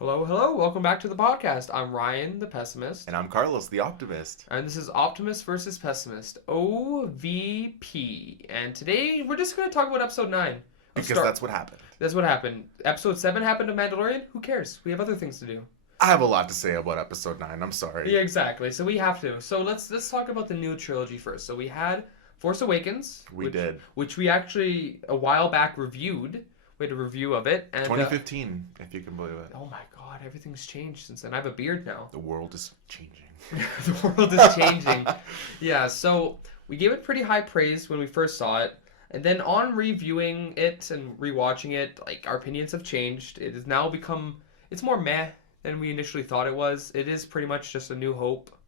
Hello, hello. Welcome back to the podcast. I'm Ryan, the pessimist. And I'm Carlos, the optimist. And this is Optimist versus Pessimist, OVP. And today we're just going to talk about episode 9 of Because that's what happened. That's what happened. Episode 7 happened to Mandalorian. Who cares? We have other things to do. I have a lot to say about episode 9. I'm sorry. Yeah, exactly. So we have to. So let's talk about the new trilogy first. So we had Force Awakens. Which we actually a while back reviewed. We had a review of it. And, 2015, if you can believe it. Oh my god, everything's changed since then. I have a beard now. The world is changing. The world is changing. Yeah, so we gave it pretty high praise when we first saw it. And then on reviewing it and rewatching it, like, our opinions have changed. It has now become, it's more meh than we initially thought it was. It is pretty much just a new hope.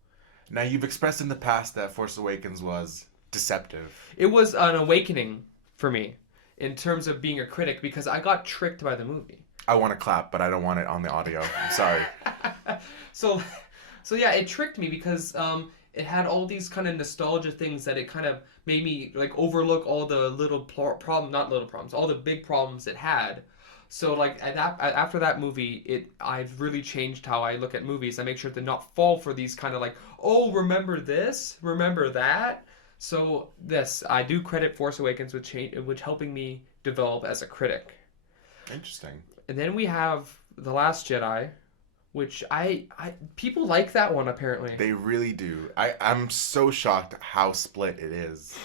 Now, you've expressed in the past that Force Awakens was deceptive. It was an awakening for me in terms of being a critic because I got tricked by the movie. I want to clap, but I don't want it on the audio. I'm sorry. So yeah, it tricked me because it had all these kind of nostalgia things that it kind of made me like overlook all the all the big problems it had. So like after that movie, I've really changed how I look at movies. I make sure to not fall for these kind of like, oh, remember this, remember that. So this, I do credit Force Awakens with helping me develop as a critic. Interesting. And then we have The Last Jedi, which I people like that one apparently. They really do. I'm so shocked how split it is.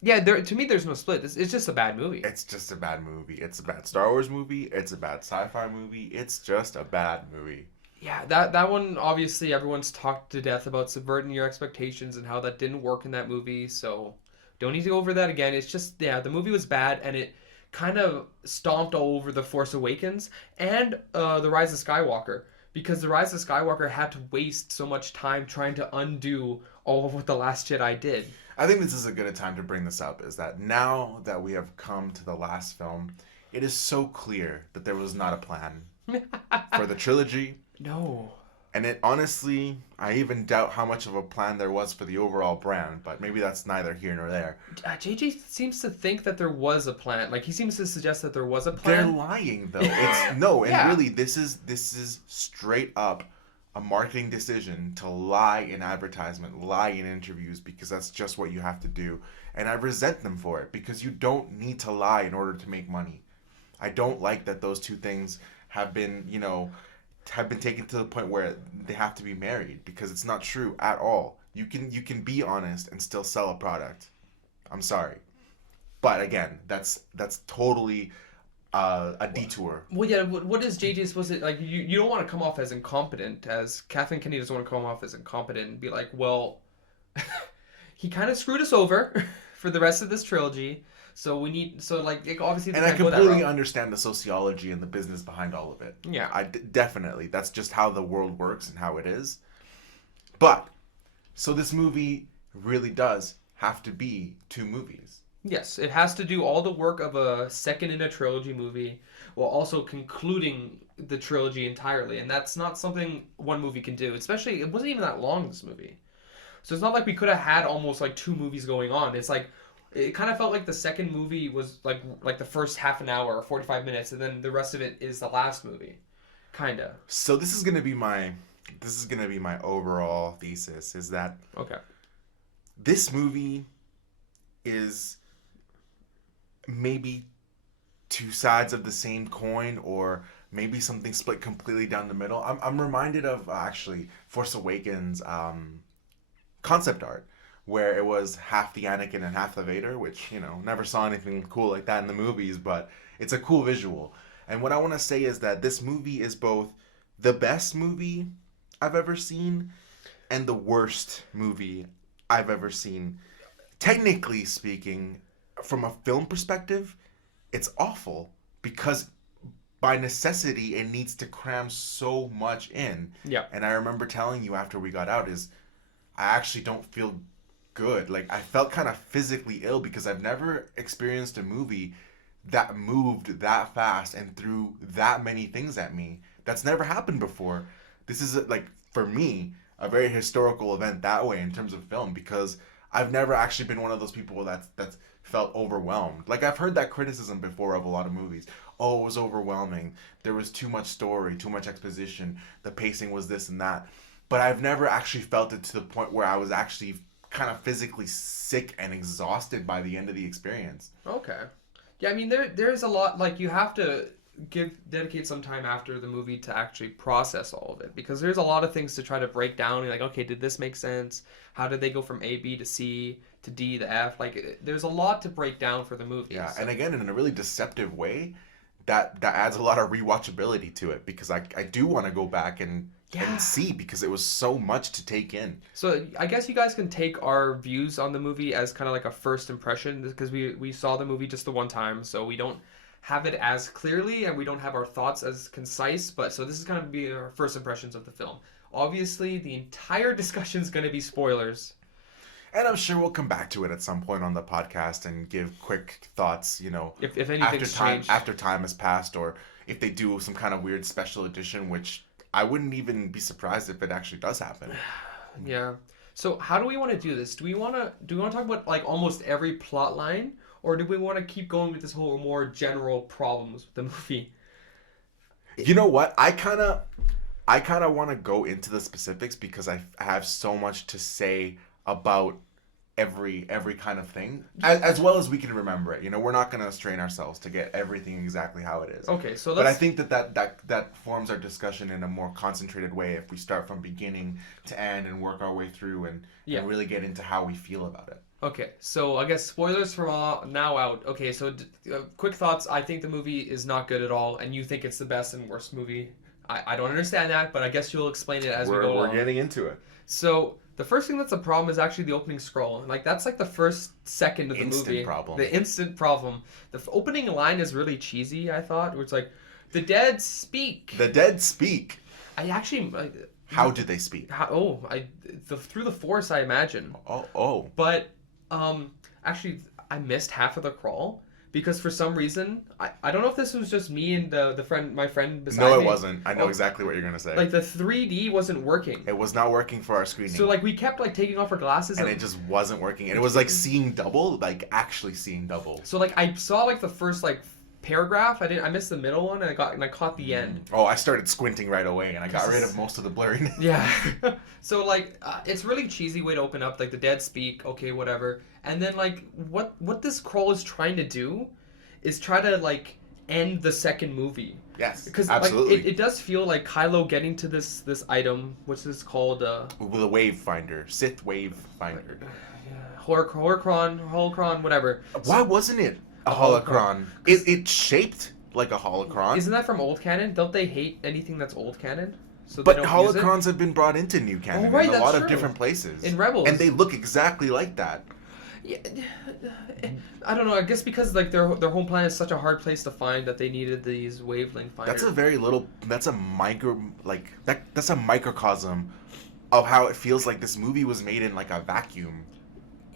Yeah, to me there's no split. It's just a bad movie. It's just a bad movie. It's a bad Star Wars movie. It's a bad sci-fi movie. It's just a bad movie. Yeah, that one, obviously, everyone's talked to death about subverting your expectations and how that didn't work in that movie, so don't need to go over that again. It's just, yeah, the movie was bad, and it kind of stomped all over The Force Awakens and The Rise of Skywalker, because The Rise of Skywalker had to waste so much time trying to undo all of what The Last Jedi did. I think this is a good time to bring this up, is that now that we have come to the last film, it is so clear that there was not a plan for the trilogy. No. And it honestly, I even doubt how much of a plan there was for the overall brand, but maybe that's neither here nor there. JJ seems to think that there was a plan. Like, he seems to suggest that there was a plan. They're lying, though. Really, this is straight up a marketing decision to lie in advertisement, lie in interviews, because that's just what you have to do. And I resent them for it, because you don't need to lie in order to make money. I don't like that those two things have been taken to the point where they have to be married, because it's not true at all. You can be honest and still sell a product. I'm sorry, but again, that's totally a detour. Well, yeah. What is JJ supposed to like? You don't want to come off as incompetent, as Kathleen Kennedy doesn't want to come off as incompetent and be like, well, he kind of screwed us over for the rest of this trilogy. So we need, obviously. And I completely understand the sociology and the business behind all of it. Yeah. Definitely. That's just how the world works and how it is. But, so this movie really does have to be 2 movies. Yes, it has to do all the work of a second in a trilogy movie while also concluding the trilogy entirely. And that's not something one movie can do. Especially, it wasn't even that long, this movie. So it's not like we could have had almost like 2 movies going on. It's like, it kind of felt like the second movie was like the first half an hour or 45 minutes, and then the rest of it is the last movie, kind of. So this is gonna be my overall thesis, is that okay, this movie is maybe 2 sides of the same coin, or maybe something split completely down the middle. I'm reminded of actually Force Awakens concept art, where it was half the Anakin and half the Vader, which, never saw anything cool like that in the movies, but it's a cool visual. And what I want to say is that this movie is both the best movie I've ever seen and the worst movie I've ever seen. Technically speaking, from a film perspective, it's awful, because by necessity it needs to cram so much in. Yeah. And I remember telling you after we got out is I actually don't feel good. Like, I felt kind of physically ill, because I've never experienced a movie that moved that fast and threw that many things at me. That's never happened before. This is, like, for me, a very historical event that way in terms of film, because I've never actually been one of those people that's felt overwhelmed. Like, I've heard that criticism before of a lot of movies. oh, it was overwhelming. There was too much story, too much exposition. The pacing was this and that. But I've never actually felt it to the point where I was actually kind of physically sick and exhausted by the end of the experience. Okay. Yeah, I mean there's a lot, like, you have to dedicate some time after the movie to actually process all of it, because there's a lot of things to try to break down. You're like, okay, did this make sense? How did they go from A, B to C to D to F? Like, there's a lot to break down for the movie. Yeah, so. and again, in a really deceptive way, that adds a lot of rewatchability to it, because I do want to go back and see, because it was so much to take in. So I guess you guys can take our views on the movie as kind of like a first impression, because we saw the movie just the one time, so we don't have it as clearly and we don't have our thoughts as concise. But so this is going to be our first impressions of the film. Obviously, the entire discussion is going to be spoilers. And I'm sure we'll come back to it at some point on the podcast and give quick thoughts, you know, If anything's changed. after time has passed, or if they do some kind of weird special edition, which I wouldn't even be surprised if it actually does happen. Yeah. So how do we want to do this? Do we want to talk about like almost every plot line, or do we want to keep going with this whole more general problems with the movie? You know what? I kind of want to go into the specifics, because I have so much to say about every kind of thing, as well as we can remember it. You know, we're not going to strain ourselves to get everything exactly how it is. Okay, so but I think that forms our discussion in a more concentrated way if we start from beginning to end and work our way through and really get into how we feel about it. Okay, so I guess spoilers from now out. Okay, so quick thoughts. I think the movie is not good at all, and you think it's the best and worst movie. I don't understand that, but I guess you'll explain it as we go along. We're getting into it. So the first thing that's a problem is actually the opening scroll. Like, that's like the first second of the movie. Problem. The instant problem. The opening line is really cheesy, I thought, where it's like, the dead speak. The dead speak. I actually... How did they speak? Through the Force, I imagine. Oh. But, actually, I missed half of the crawl. Because for some reason, I don't know if this was just me and my friend beside me. No, it wasn't. I know exactly what you're gonna say. Like, the 3D wasn't working. It was not working for our screening. So, like, we kept, like, taking off our glasses. And it just wasn't working. And it was, like, seeing double, like, actually seeing double. So, like, I saw, like, the first, like, paragraph. I missed the middle one, and I caught the end. Oh, I started squinting right away, and I got rid of most of the blurriness. Yeah. So, like, it's really cheesy way to open up. Like, the dead speak, okay, whatever. And then, like, what this crawl is trying to do is try to, like, end the second movie. Yes, because absolutely. Like, it does feel like Kylo getting to this item, which is called with a wave finder, Sith wave finder. Holocron, whatever. Why wasn't it a holocron? It shaped like a holocron. Isn't that from old canon? Don't they hate anything that's old canon? So but holocrons have been brought into new canon in a lot of different places. In Rebels. And they look exactly like that. Yeah, I don't know. I guess because like their home planet is such a hard place to find that they needed these wavelength finders. That's a microcosm of how it feels like this movie was made in like a vacuum.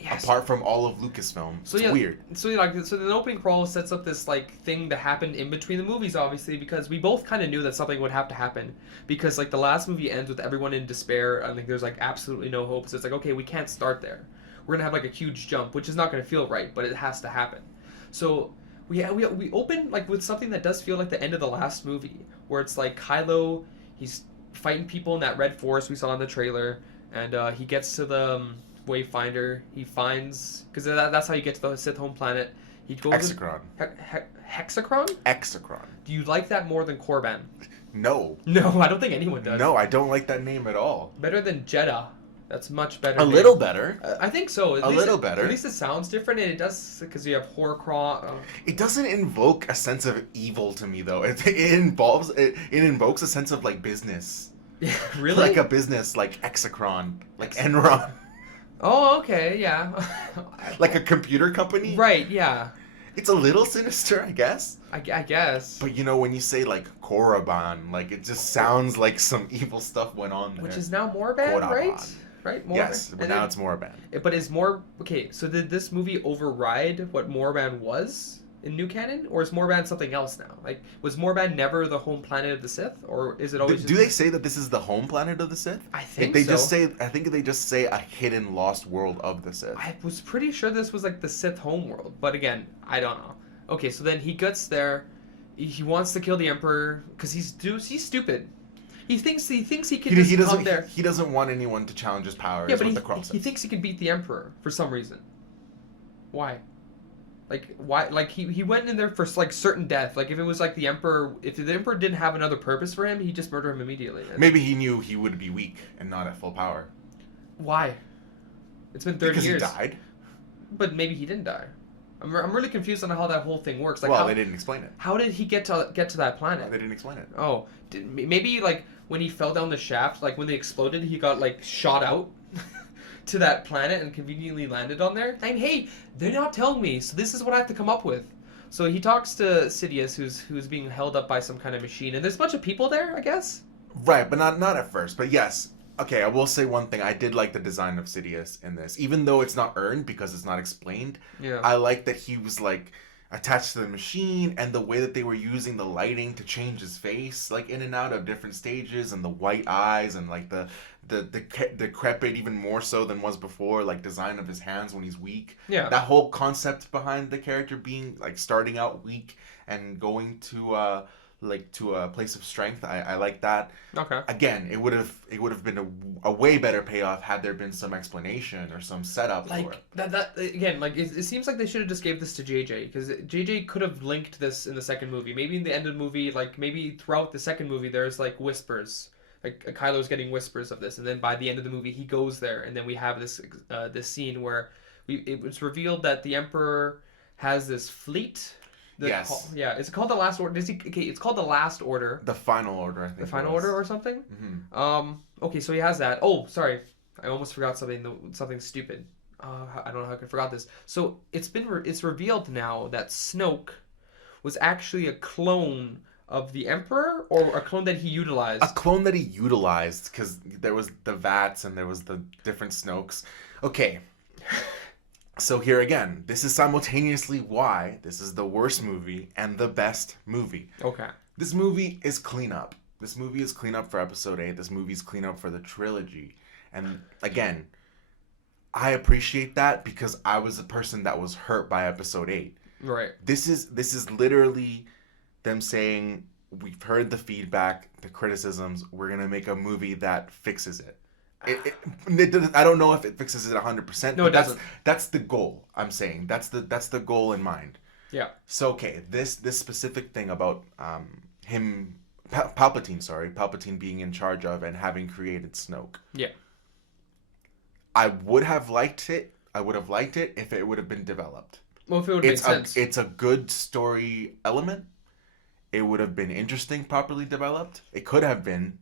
Yes. Apart from all of Lucasfilm. It's weird. So the opening crawl sets up this like thing that happened in between the movies, obviously, because we both kind of knew that something would have to happen. Because like the last movie ends with everyone in despair and like there's like absolutely no hope. So it's like, okay, we can't start there. We're gonna have like a huge jump, which is not gonna feel right, but it has to happen. So we open like with something that does feel like the end of the last movie, where it's like Kylo, he's fighting people in that red forest we saw in the trailer, and he gets to the Wayfinder. He finds, because that's how you get to the Sith home planet. He goes Hexacron. Hexacron? Hexacron. Do you like that more than Korban? No. No, I don't think anyone does. No, I don't like that name at all. Better than Jeddah. That's much better. A little better. I think so. A little better. At least it sounds different, and it does, because you have Horcron. It doesn't invoke a sense of evil to me, though. It invokes a sense of like business. Yeah, really? Like a business, like Hexacron, like Enron. Oh, okay, yeah. Like a computer company? Right, yeah. It's a little sinister, I guess. I guess. But you know, when you say like Korriban, like it just sounds like some evil stuff went on there. Which is now Morban, right? Right? Morban. Yes, but now it's Morban. But is okay, so did this movie override what Morban was in new canon? Or is Morban something else now? Like, was Morban never the home planet of the Sith? Or is it always Do they say that this is the home planet of the Sith? I think I think they just say a hidden lost world of the Sith. I was pretty sure this was like the Sith home world. But again, I don't know. Okay, so then he gets there. he wants to kill the Emperor because he's stupid. He thinks he can He just doesn't come there. he doesn't want anyone to challenge his power. Yeah, Is but what the Crow he says. thinks he can beat the Emperor for some reason. Why? Like why? Like he went in there for like certain death. Like if it was like the Emperor, if the Emperor didn't have another purpose for him, he just murder him immediately. Maybe he knew he would be weak and not at full power. Why? It's been 30 Because years. he died. But maybe he didn't die. I'm really confused on how that whole thing works. Like Well, how, they didn't explain it. how did he get to that planet? They didn't explain it. Oh, maybe like when he fell down the shaft, like when they exploded, he got like shot out to that planet and conveniently landed on there. I mean, hey, they're not telling me, so this is what I have to come up with. So he talks to Sidious, who's being held up by some kind of machine, and there's a bunch of people there, I guess. Right, but not at first. But yes, okay. I will say one thing. I did like the design of Sidious in this, even though it's not earned because it's not explained. Yeah. I like that he was like attached to the machine, and the way that they were using the lighting to change his face, like in and out of different stages, and the white eyes, and like the decrepit, even more so than was before, like design of his hands when he's weak. Yeah. That whole concept behind the character being like starting out weak and going to a place of strength. I like that. Okay. Again, it would have been a way better payoff had there been some explanation or some setup Like for it. that again, like it seems like they should have just gave this to JJ because JJ could have linked this in the second movie. Maybe in the end of the movie, like maybe throughout the second movie, there's like whispers. Like Kylo's getting whispers of this, and then by the end of the movie, he goes there, and then we have this scene where it was revealed that the Emperor has this fleet. Yes. Yeah. Is it called the Last Order? Okay, it's called the Last Order. The Final Order, I think. The Final Order or something. Mm-hmm. Okay, so he has that. Oh, sorry, I almost forgot something stupid. I don't know how I could forgot this. So it's revealed now that Snoke was actually a clone of the Emperor, or a clone that he utilized. A clone that he utilized because there was the Vats and there was the different Snokes. Okay. So here again, this is simultaneously why this is the worst movie and the best movie. Okay. This movie is cleanup. This movie is cleanup for Episode 8. This movie is cleanup for the trilogy. And again, I appreciate that because I was a person that was hurt by Episode 8. Right. This is literally them saying, we've heard the feedback, the criticisms, we're going to make a movie that fixes it. I don't know if it fixes it 100%. No, it doesn't. That's the goal. I'm saying that's the goal in mind. Yeah. So okay, this specific thing about Palpatine being in charge of and having created Snoke. Yeah. I would have liked it. I would have liked it if it would have been developed. Well, if it would make sense. It's a good story element. It would have been interesting, properly developed. It could have been.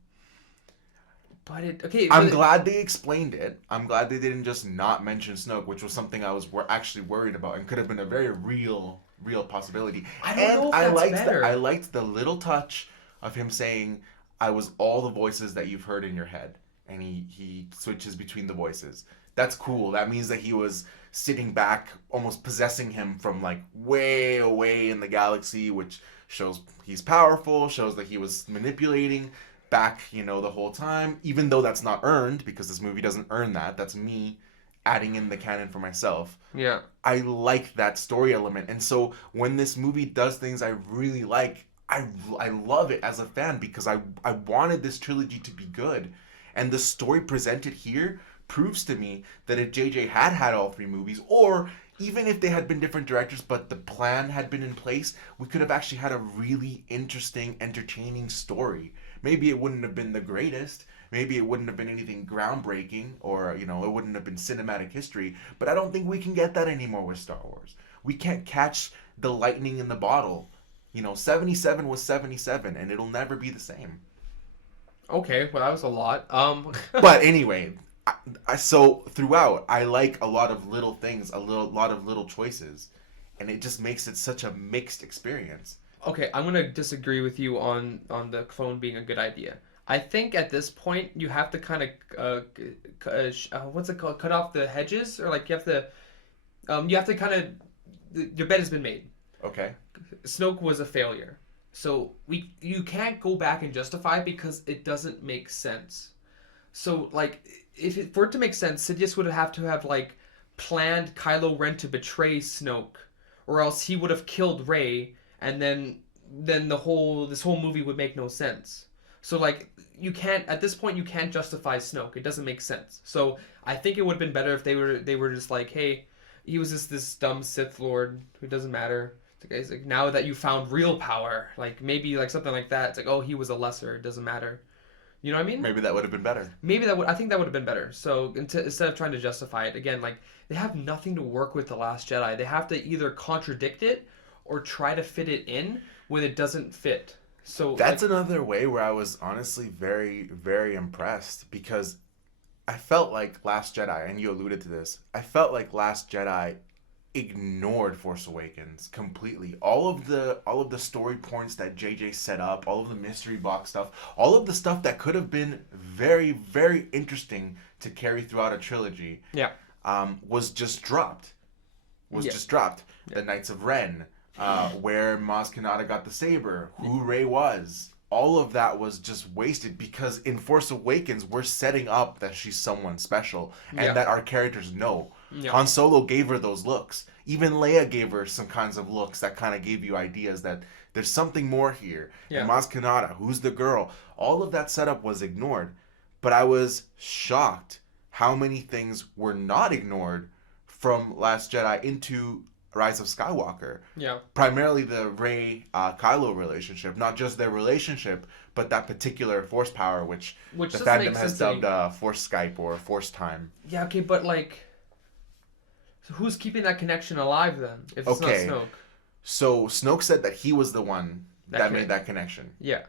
But okay. I'm glad they explained it. I'm glad they didn't just not mention Snoke, which was something I was actually worried about and could have been a very real possibility. I don't know if that's better. I liked the little touch of him saying, "I was all the voices that you've heard in your head," and he switches between the voices. That's cool. That means that he was sitting back, almost possessing him from like way away in the galaxy, which shows he's powerful. Shows that he was manipulating back, the whole time, even though that's not earned because this movie doesn't earn that. That's me adding in the canon for myself. Yeah. I like that story element. And so when this movie does things I really like, I love it as a fan because I wanted this trilogy to be good. And the story presented here proves to me that if JJ had all three movies, or even if they had been different directors, but the plan had been in place, we could have actually had a really interesting, entertaining story. Maybe it wouldn't have been the greatest. Maybe it wouldn't have been anything groundbreaking, or, it wouldn't have been cinematic history. But I don't think we can get that anymore with Star Wars. We can't catch the lightning in the bottle. 77 was 77, and it'll never be the same. Okay, well, that was a lot. But anyway, so throughout, I like a lot of little things, lot of little choices, and it just makes it such a mixed experience. Okay, I'm gonna disagree with you on the clone being a good idea. I think at this point you have to kind of what's it called? Cut off the hedges, or like you have to kind of your bed has been made. Okay. Snoke was a failure, so you can't go back and justify it because it doesn't make sense. So like for it to make sense, Sidious would have to have like planned Kylo Ren to betray Snoke, or else he would have killed Rey. And then then this whole movie would make no sense. So like you can't at this point you can't justify Snoke. It doesn't make sense. So I think it would have been better if they were just like, hey, he was just this dumb Sith Lord who doesn't matter. It's like now that you found real power, like maybe like something like that. It's like, oh, he was a lesser. It doesn't matter. You know what I mean? Maybe that would have been better. Maybe that would. I think that would have been better. So instead of trying to justify it again, like they have nothing to work with the Last Jedi. They have to either contradict it or try to fit it in when it doesn't fit. So That's another way where I was honestly very, very impressed because I felt like Last Jedi, and you alluded to this, I felt like Last Jedi ignored Force Awakens completely. All of the story points that JJ set up, all of the mystery box stuff, all of the stuff that could have been very, very interesting to carry throughout a trilogy, yeah, was just dropped. Yeah. Just dropped. The Knights of Ren, where Maz Kanata got the saber, who Rey was. All of that was just wasted because in Force Awakens we're setting up that she's someone special and Yeah. that our characters know. Yeah. Han Solo gave her those looks. Even Leia gave her some kinds of looks that kind of gave you ideas that there's something more here. Yeah. And Maz Kanata, who's the girl? All of that setup was ignored. But I was shocked how many things were not ignored from Last Jedi into Rise of Skywalker. Yeah. Primarily the Rey Kylo relationship, not just their relationship, but that particular force power, which the doesn't fandom make has sense to me. dubbed Force Skype or Force Time. Yeah. Okay, but like, so who's keeping that connection alive then? If it's Okay. not Snoke. So Snoke said that he was the one that That made that connection, Yeah.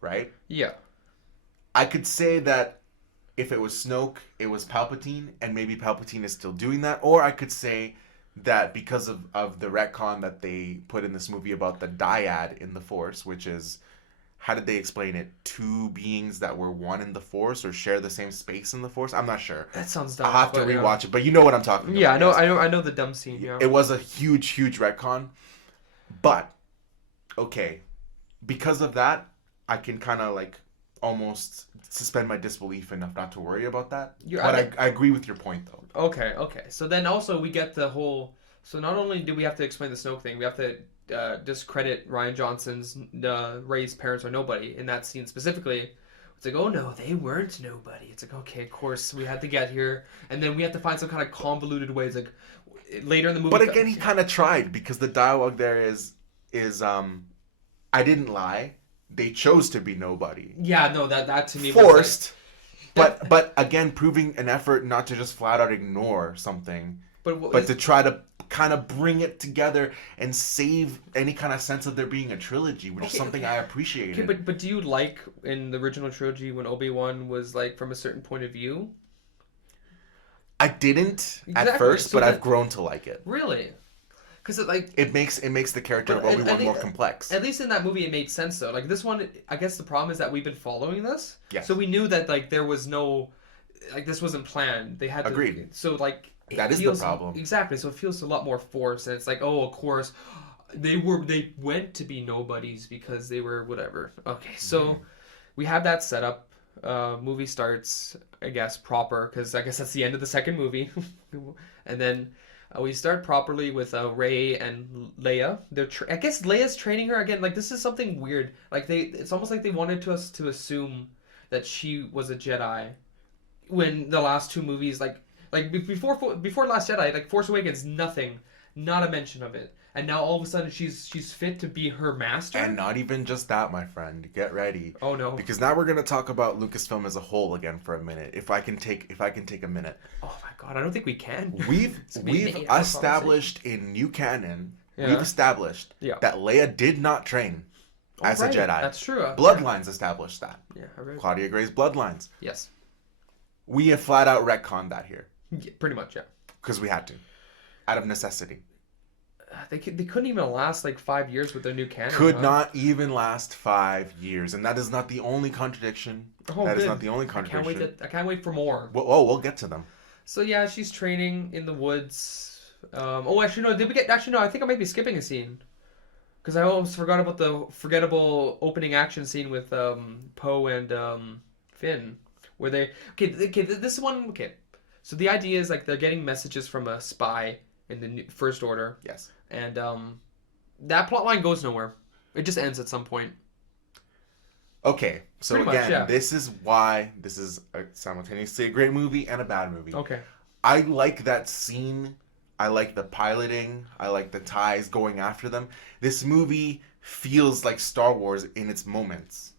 right? Yeah. I could say that if it was Snoke, it was Palpatine, and maybe Palpatine is still doing that, or I could say that because of the retcon that they put in this movie about the dyad in the Force, which is, how did they explain it? Two beings that were one in the Force or share the same space in the Force? I'm not sure. That sounds dumb. I'll have to but, rewatch it, but you know what I'm talking about. Yeah, I know. yes. I know the dumb scene. Yeah. It was a huge, huge retcon. But, okay, because of that, I can kind of like almost suspend my disbelief enough not to worry about that. I agree with your point, though. Okay. So then also we get the whole. So not only do we have to explain the Snoke thing, we have to discredit Ryan Johnson's Rey's parents are nobody in that scene specifically. It's like, oh no, they weren't nobody. It's like, okay, of course we had to get here, and then we have to find some kind of convoluted way. It's like later in the movie. But again, he kind of tried because the dialogue there is I didn't lie. They chose to be nobody. Yeah, no, that to me forced. was like, But again, proving an effort not to just flat out ignore something, but to try to kind of bring it together and save any kind of sense of there being a trilogy, which is something I appreciated. Okay, but do you like in the original trilogy when Obi-Wan was like from a certain point of view? I didn't at Exactly. first, So but that- I've grown to like it. Really? Because like It makes the character But of Obi-Wan I think- more complex. at least in that movie it made sense though. Like this one, I guess the problem is that we've been following this, Yes. so we knew that like there was no, like this wasn't planned. They had to, Agreed. So like it That is the feels, problem. Exactly. So it feels a lot more forced, and it's like, oh, of course, they went to be nobodies because they were whatever. Okay, so Mm-hmm. we have that set up. Movie starts, I guess, proper because I guess that's the end of the second movie, and then. We start properly with Rey and Leia. I guess Leia's training her again. Like this is something weird. Like it's almost like they wanted us to assume that she was a Jedi, when the last two movies, like before Last Jedi, like Force Awakens, nothing, not a mention of it. And now all of a sudden she's fit to be her master. And not even just that, my friend. Get ready. Oh no. Because now we're gonna talk about Lucasfilm as a whole again for a minute. If I can take a minute. Oh my god, I don't think we can. We've It's been an 8-hour established in new canon. Yeah. We've established Yeah. that Leia did not train as right, a Jedi. That's true. Bloodlines established that. Yeah, I read. Claudia Gray's bloodlines. Yes. We have flat out retconned that here Yeah, pretty much, yeah. because we had to, out of necessity. They couldn't even last like 5 years with their new canon. Could huh? not even last 5 years, and that is not the only contradiction. Oh, That is good. not the only contradiction. I can't wait for more. We'll get to them. So yeah, she's training in the woods. Actually no, did we get? Actually no, I think I might be skipping a scene, because I almost forgot about the forgettable opening action scene with Poe and Finn, where they this one okay. So the idea is like they're getting messages from a spy in the First Order, Yes. and that plot line goes nowhere. It just ends at some point. Okay, so Pretty much, again, yeah. this is why this is simultaneously a great movie and a bad movie. Okay. I like that scene. I like the piloting. I like the ties going after them. This movie feels like Star Wars in its moments.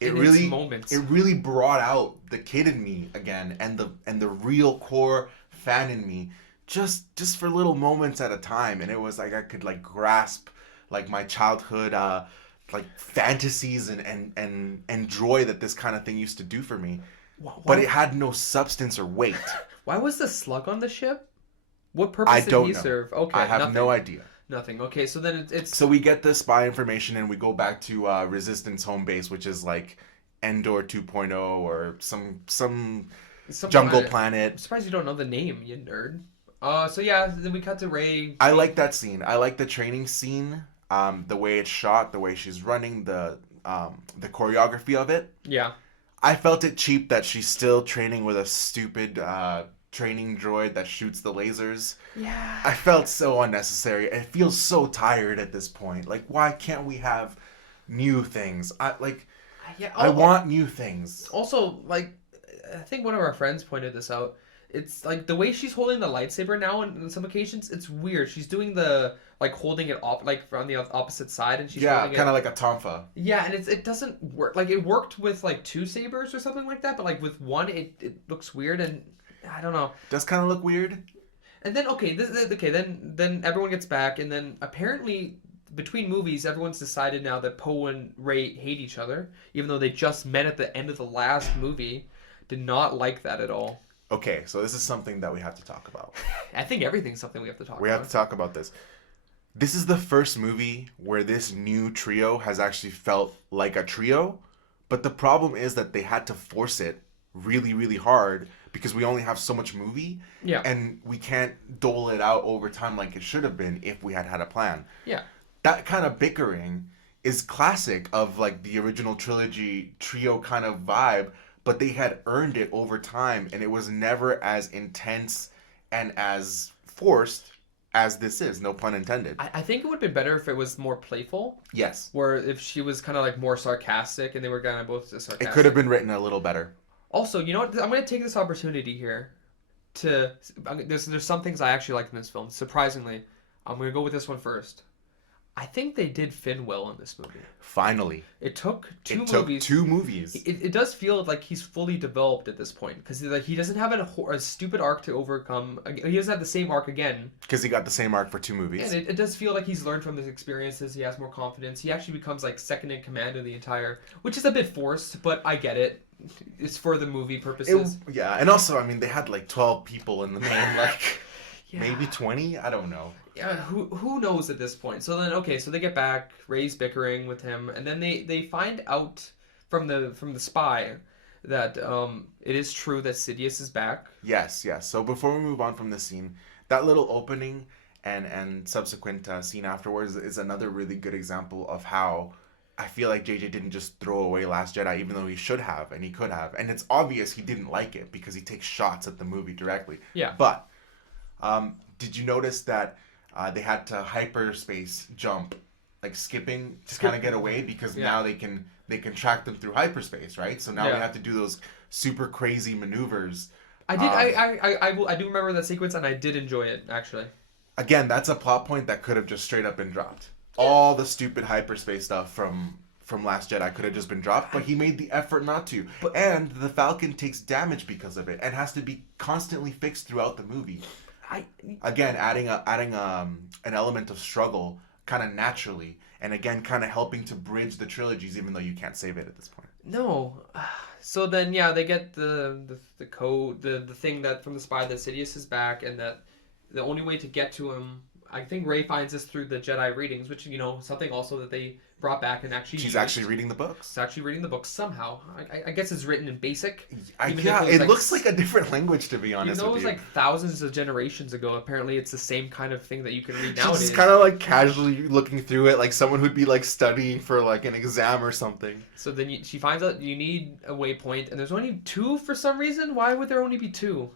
In its moments. It really brought out the kid in me again, and the real core fan in me, just for little moments at a time. And it was like I could like grasp like my childhood like fantasies and joy that this kind of thing used to do for me. But it had no substance or weight. Why was the slug on the ship? What I purpose did don't he know. serve? Okay, I have nothing. no idea. Nothing. Okay, so then it's So we get the spy information and we go back to Resistance home base, which is like Endor 2.0 or some jungle planet. I'm surprised you don't know the name, you nerd. So yeah, then we cut to Rey. I like that scene. I like the training scene. The way it's shot, the way she's running, the choreography of it. Yeah. I felt it cheap that she's still training with a stupid training droid that shoots the lasers. Yeah. I felt so unnecessary. It feels so tired at this point. Like, why can't we have new things? I want new things. Also, like, I think one of our friends pointed this out. It's like the way she's holding the lightsaber now on some occasions, it's weird. She's doing the like holding it off like on the opposite side, and she's holding kind of like a tonfa. Yeah, and it doesn't work. Like it worked with like two sabers or something like that, but like with one, it looks weird, and I don't know. Does kind of look weird. And then then everyone gets back, and then apparently between movies, everyone's decided now that Poe and Rey hate each other, even though they just met at the end of the last movie. Did not like that at all. Okay, so this is something that we have to talk about. I think everything's something we have to talk about. We have to talk about this. This is the first movie where this new trio has actually felt like a trio, but the problem is that they had to force it really, really hard because we only have so much movie, and we can't dole it out over time like it should have been if we had had a plan. Yeah. That kind of bickering is classic of like the original trilogy trio kind of vibe, but they had earned it over time, and it was never as intense and as forced as this is. No pun intended. I think it would have been better if it was more playful. Yes. Where if she was kind of like more sarcastic, and they were kind of both sarcastic. It could have been written a little better. Also, you know what? I'm going to take this opportunity here to... There's some things I actually like in this film. Surprisingly, I'm going to go with this one first. I think they did Finn well in this movie. Finally. It took two movies. It does feel like he's fully developed at this point. Because like, he doesn't have a stupid arc to overcome. He doesn't have the same arc again. Because he got the same arc for 2 movies. And it does feel like he's learned from his experiences. He has more confidence. He actually becomes like second in command of the entire... Which is a bit forced, but I get it. It's for the movie purposes. And also, I mean, they had like 12 people in the main, like... Yeah. Maybe 20? I don't know. Yeah, who knows at this point? So then, okay, so they get back, Rey's bickering with him, and then they find out from the spy that it is true that Sidious is back. Yes. So before we move on from this scene, that little opening and subsequent scene afterwards is another really good example of how I feel like JJ didn't just throw away Last Jedi, even though he should have and he could have. And it's obvious he didn't like it because he takes shots at the movie directly. Yeah. But did you notice that they had to hyperspace jump, like skipping to kind of get away because now they can track them through hyperspace, right? So now we have to do those super crazy maneuvers. I do remember that sequence, and I did enjoy it actually. Again, that's a plot point that could have just straight up been dropped. All the stupid hyperspace stuff from Last Jedi could have just been dropped, but he made the effort not to. And the Falcon takes damage because of it and has to be constantly fixed throughout the movie. Again, adding an element of struggle kind of naturally, and again, kind of helping to bridge the trilogies, even though you can't save it at this point. No. So then, yeah, they get the code, the thing that from the spy that Sidious is back, and that the only way to get to him, I think Rey finds this through the Jedi readings, which, you know, something also that they brought back and actually She's used. actually reading the books. She's actually reading the books somehow. I guess it's written in Basic. It looks like a different language, to be honest. Even though it was like thousands of generations ago, apparently it's the same kind of thing that you can read nowadays. She's just kind of like casually looking through it, like someone who'd be like studying for like an exam or something. So then she finds out you need a waypoint, and there's only 2 for some reason. Why would there only be 2?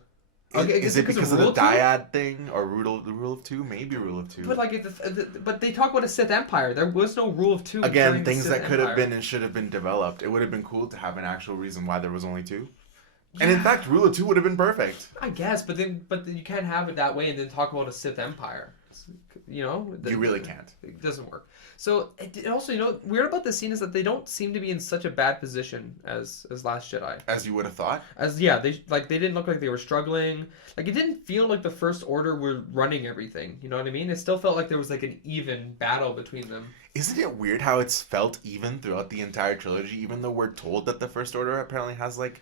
Okay, Is is it it because because of of the rule of two? dyad thing or the rule of two? Maybe rule of But two. like, but they talk about a Sith Empire. There was no rule of two Again, during the things Sith that could have Empire. been and should have been developed. It would have been cool to have an actual reason why there was only two. And in Yeah, fact, rule of two would have been perfect. I guess, but then you can't have it that way and then talk about a Sith Empire. You know, You really can't. it doesn't work. So it also, weird about this scene is that they don't seem to be in such a bad position as Last Jedi. As you would have thought. As yeah, they didn't look like they were struggling. Like it didn't feel like the First Order were running everything. You know what I mean? It still felt like there was like an even battle between them. Isn't it weird how it's felt even throughout the entire trilogy, even though we're told that the First Order apparently has like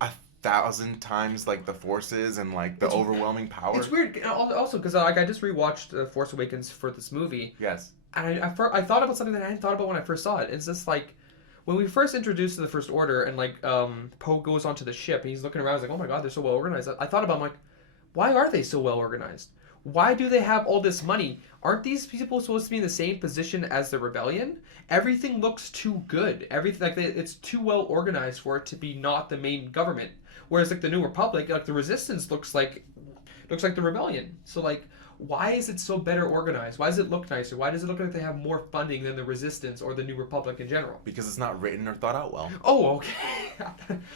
1,000 times like the forces and like the It's- overwhelming power? It's weird, also because like I just rewatched Force Awakens for this movie, Yes. and I thought about something that I hadn't thought about when I first saw it. It's just like when we first introduced to the First Order, and like Poe goes onto the ship and he's looking around, he's like, oh my god, they're so well organized. I thought about, I'm like, why are they so well organized? Why do they have all this money? Aren't these people supposed to be in the same position as the rebellion? Everything looks too good. Everything it's too well organized for it to be not the main government. Whereas like the New Republic, like the Resistance looks like the rebellion. So like, why is it so better organized? Why does it look nicer? Why does it look like they have more funding than the Resistance or the New Republic in general? Because it's not written or thought out well. Oh, okay.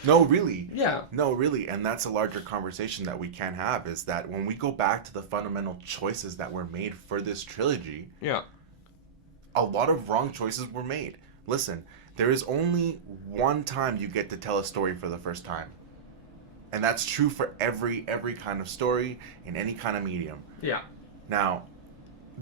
No, really. Yeah. No, really. And that's a larger conversation that we can have, is that when we go back to the fundamental choices that were made for this trilogy, Yeah. a lot of wrong choices were made. Listen, there is only one time you get to tell a story for the first time. And that's true for every kind of story in any kind of medium. Yeah. Now,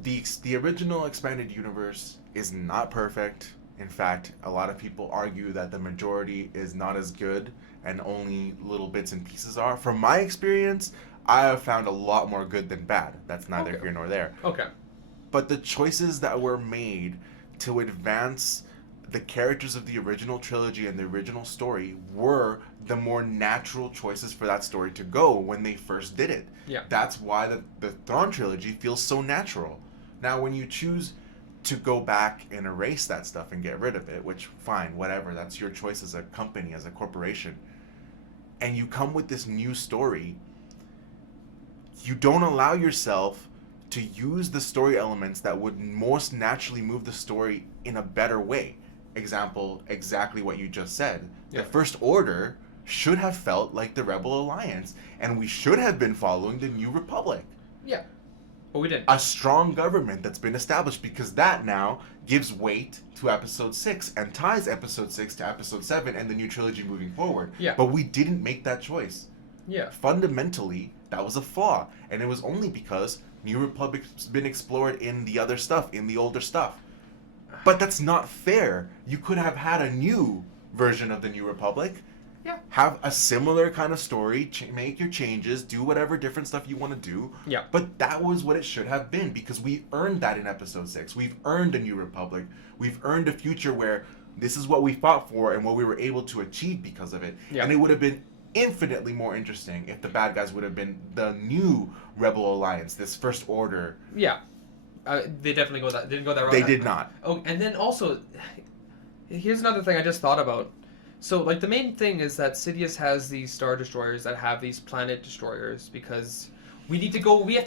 the original expanded universe is not perfect. In fact, a lot of people argue that the majority is not as good and only little bits and pieces are. From my experience, I have found a lot more good than bad. That's neither Okay. here nor there. Okay. But the choices that were made to advance the characters of the original trilogy and the original story were the more natural choices for that story to go when they first did it. Yeah. That's why the Thrawn trilogy feels so natural. Now, when you choose to go back and erase that stuff and get rid of it, which, fine, whatever, that's your choice as a company, as a corporation, and you come with this new story, you don't allow yourself to use the story elements that would most naturally move the story in a better way. Example, exactly what you just said. Yeah. The First Order should have felt like the Rebel Alliance, and we should have been following the New Republic. Yeah. But we didn't. A strong government that's been established, because that now gives weight to Episode 6 and ties Episode 6 to Episode 7 and the new trilogy moving forward. Yeah. But we didn't make that choice. Yeah. Fundamentally, that was a flaw, and it was only because New Republic's been explored in the other stuff, in the older stuff. But that's not fair. You could have had a new version of the New Republic. Yeah. Have a similar kind of story, make your changes, do whatever different stuff you want to do. Yeah. But that was what it should have been, because we earned that in Episode 6. We've earned a New Republic. We've earned a future where this is what we fought for and what we were able to achieve because of it. Yeah. And it would have been infinitely more interesting if the bad guys would have been the new Rebel Alliance, this First Order. Yeah. They definitely didn't go that route. They did not. Oh, and then also, here's another thing I just thought about. So, like, the main thing is that Sidious has these Star Destroyers that have these planet destroyers because we have to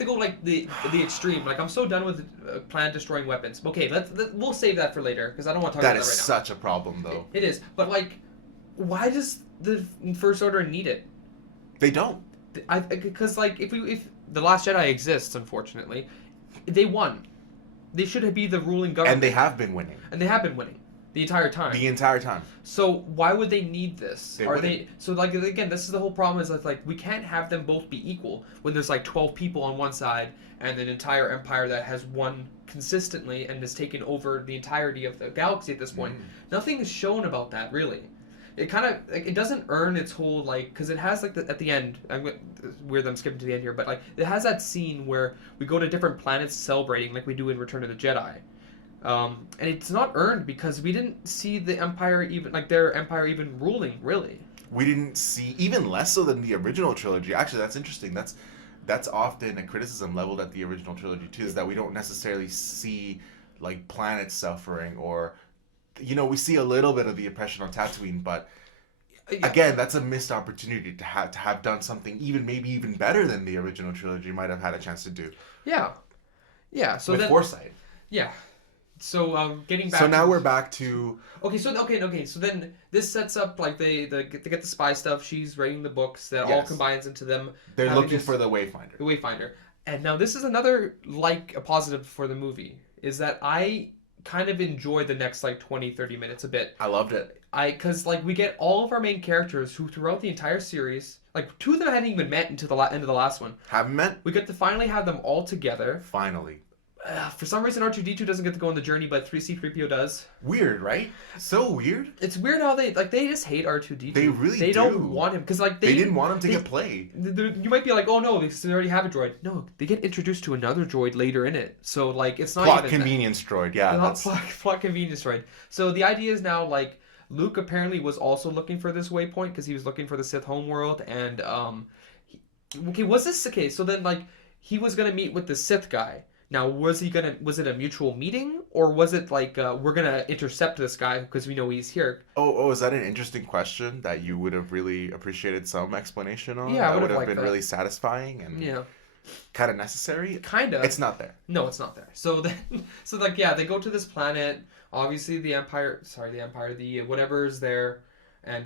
go, like, the extreme. Like, I'm so done with planet-destroying weapons. Okay, we'll save that for later because I don't want to talk That about is that right such a problem, though. now. It is. But, like, why does the First Order need it? They don't. Because, like, if The Last Jedi exists, unfortunately, they won. They should be the ruling government. And they have been winning. And they have been winning the entire time. The entire time. So why would they need this? They Are wouldn't. they so like again? This is the whole problem. Is that like we can't have them both be equal when there's like 12 people on one side and an entire empire that has won consistently and has taken over the entirety of the galaxy at this point. Nothing is shown about that really. It kind of like it doesn't earn its whole like because it has like at the end. Weird that I'm skipping to the end here, but like it has that scene where we go to different planets celebrating like we do in Return of the Jedi. And it's not earned because we didn't see the Empire even like their Empire even ruling really. We didn't see, even less so than the original trilogy. Actually, that's interesting. That's often a criticism leveled at the original trilogy too, is that we don't necessarily see like planets suffering or, we see a little bit of the oppression on Tatooine, but Yeah, Again, that's a missed opportunity to have done something maybe even better than the original trilogy might have had a chance to do yeah, yeah. So with then, foresight. yeah. So getting So back to now the, we're back to okay. So then this sets up like they get the spy stuff. She's writing the books that all yes, combines into them they're having looking this for the Wayfinder. the Wayfinder. And now this is another like a positive for the movie is that I kind of enjoy the next like 20-30 minutes a bit. I loved it. Because like we get all of our main characters who throughout the entire series, like two of them hadn't even met until the end of the last one. Haven't met? We get to finally have them all together. Finally. For some reason, R2D2 doesn't get to go on the journey, but 3C3PO does. Weird, right? So weird. It's weird how they just hate R2D2. They really they do. don't want him because like They didn't want him to get played. You might be like, oh no, because they already have a droid. No, they get introduced to another droid later in it, so like it's not Plot even convenience droid, yeah. not That's plot convenience droid. So the idea is now like Luke apparently was also looking for this waypoint because he was looking for the Sith homeworld, and okay, was this okay? So then like he was gonna meet with the Sith guy. Now, was it a mutual meeting, or was it like we're gonna intercept this guy because we know he's here? Oh, is that an interesting question that you would have really appreciated some explanation on? Yeah, I that would would have have been liked that. really satisfying and Yeah, kind of necessary. kind of. It's not there. No, it's not there. So then, so like yeah, they go to this planet. Obviously, the whatever is there, and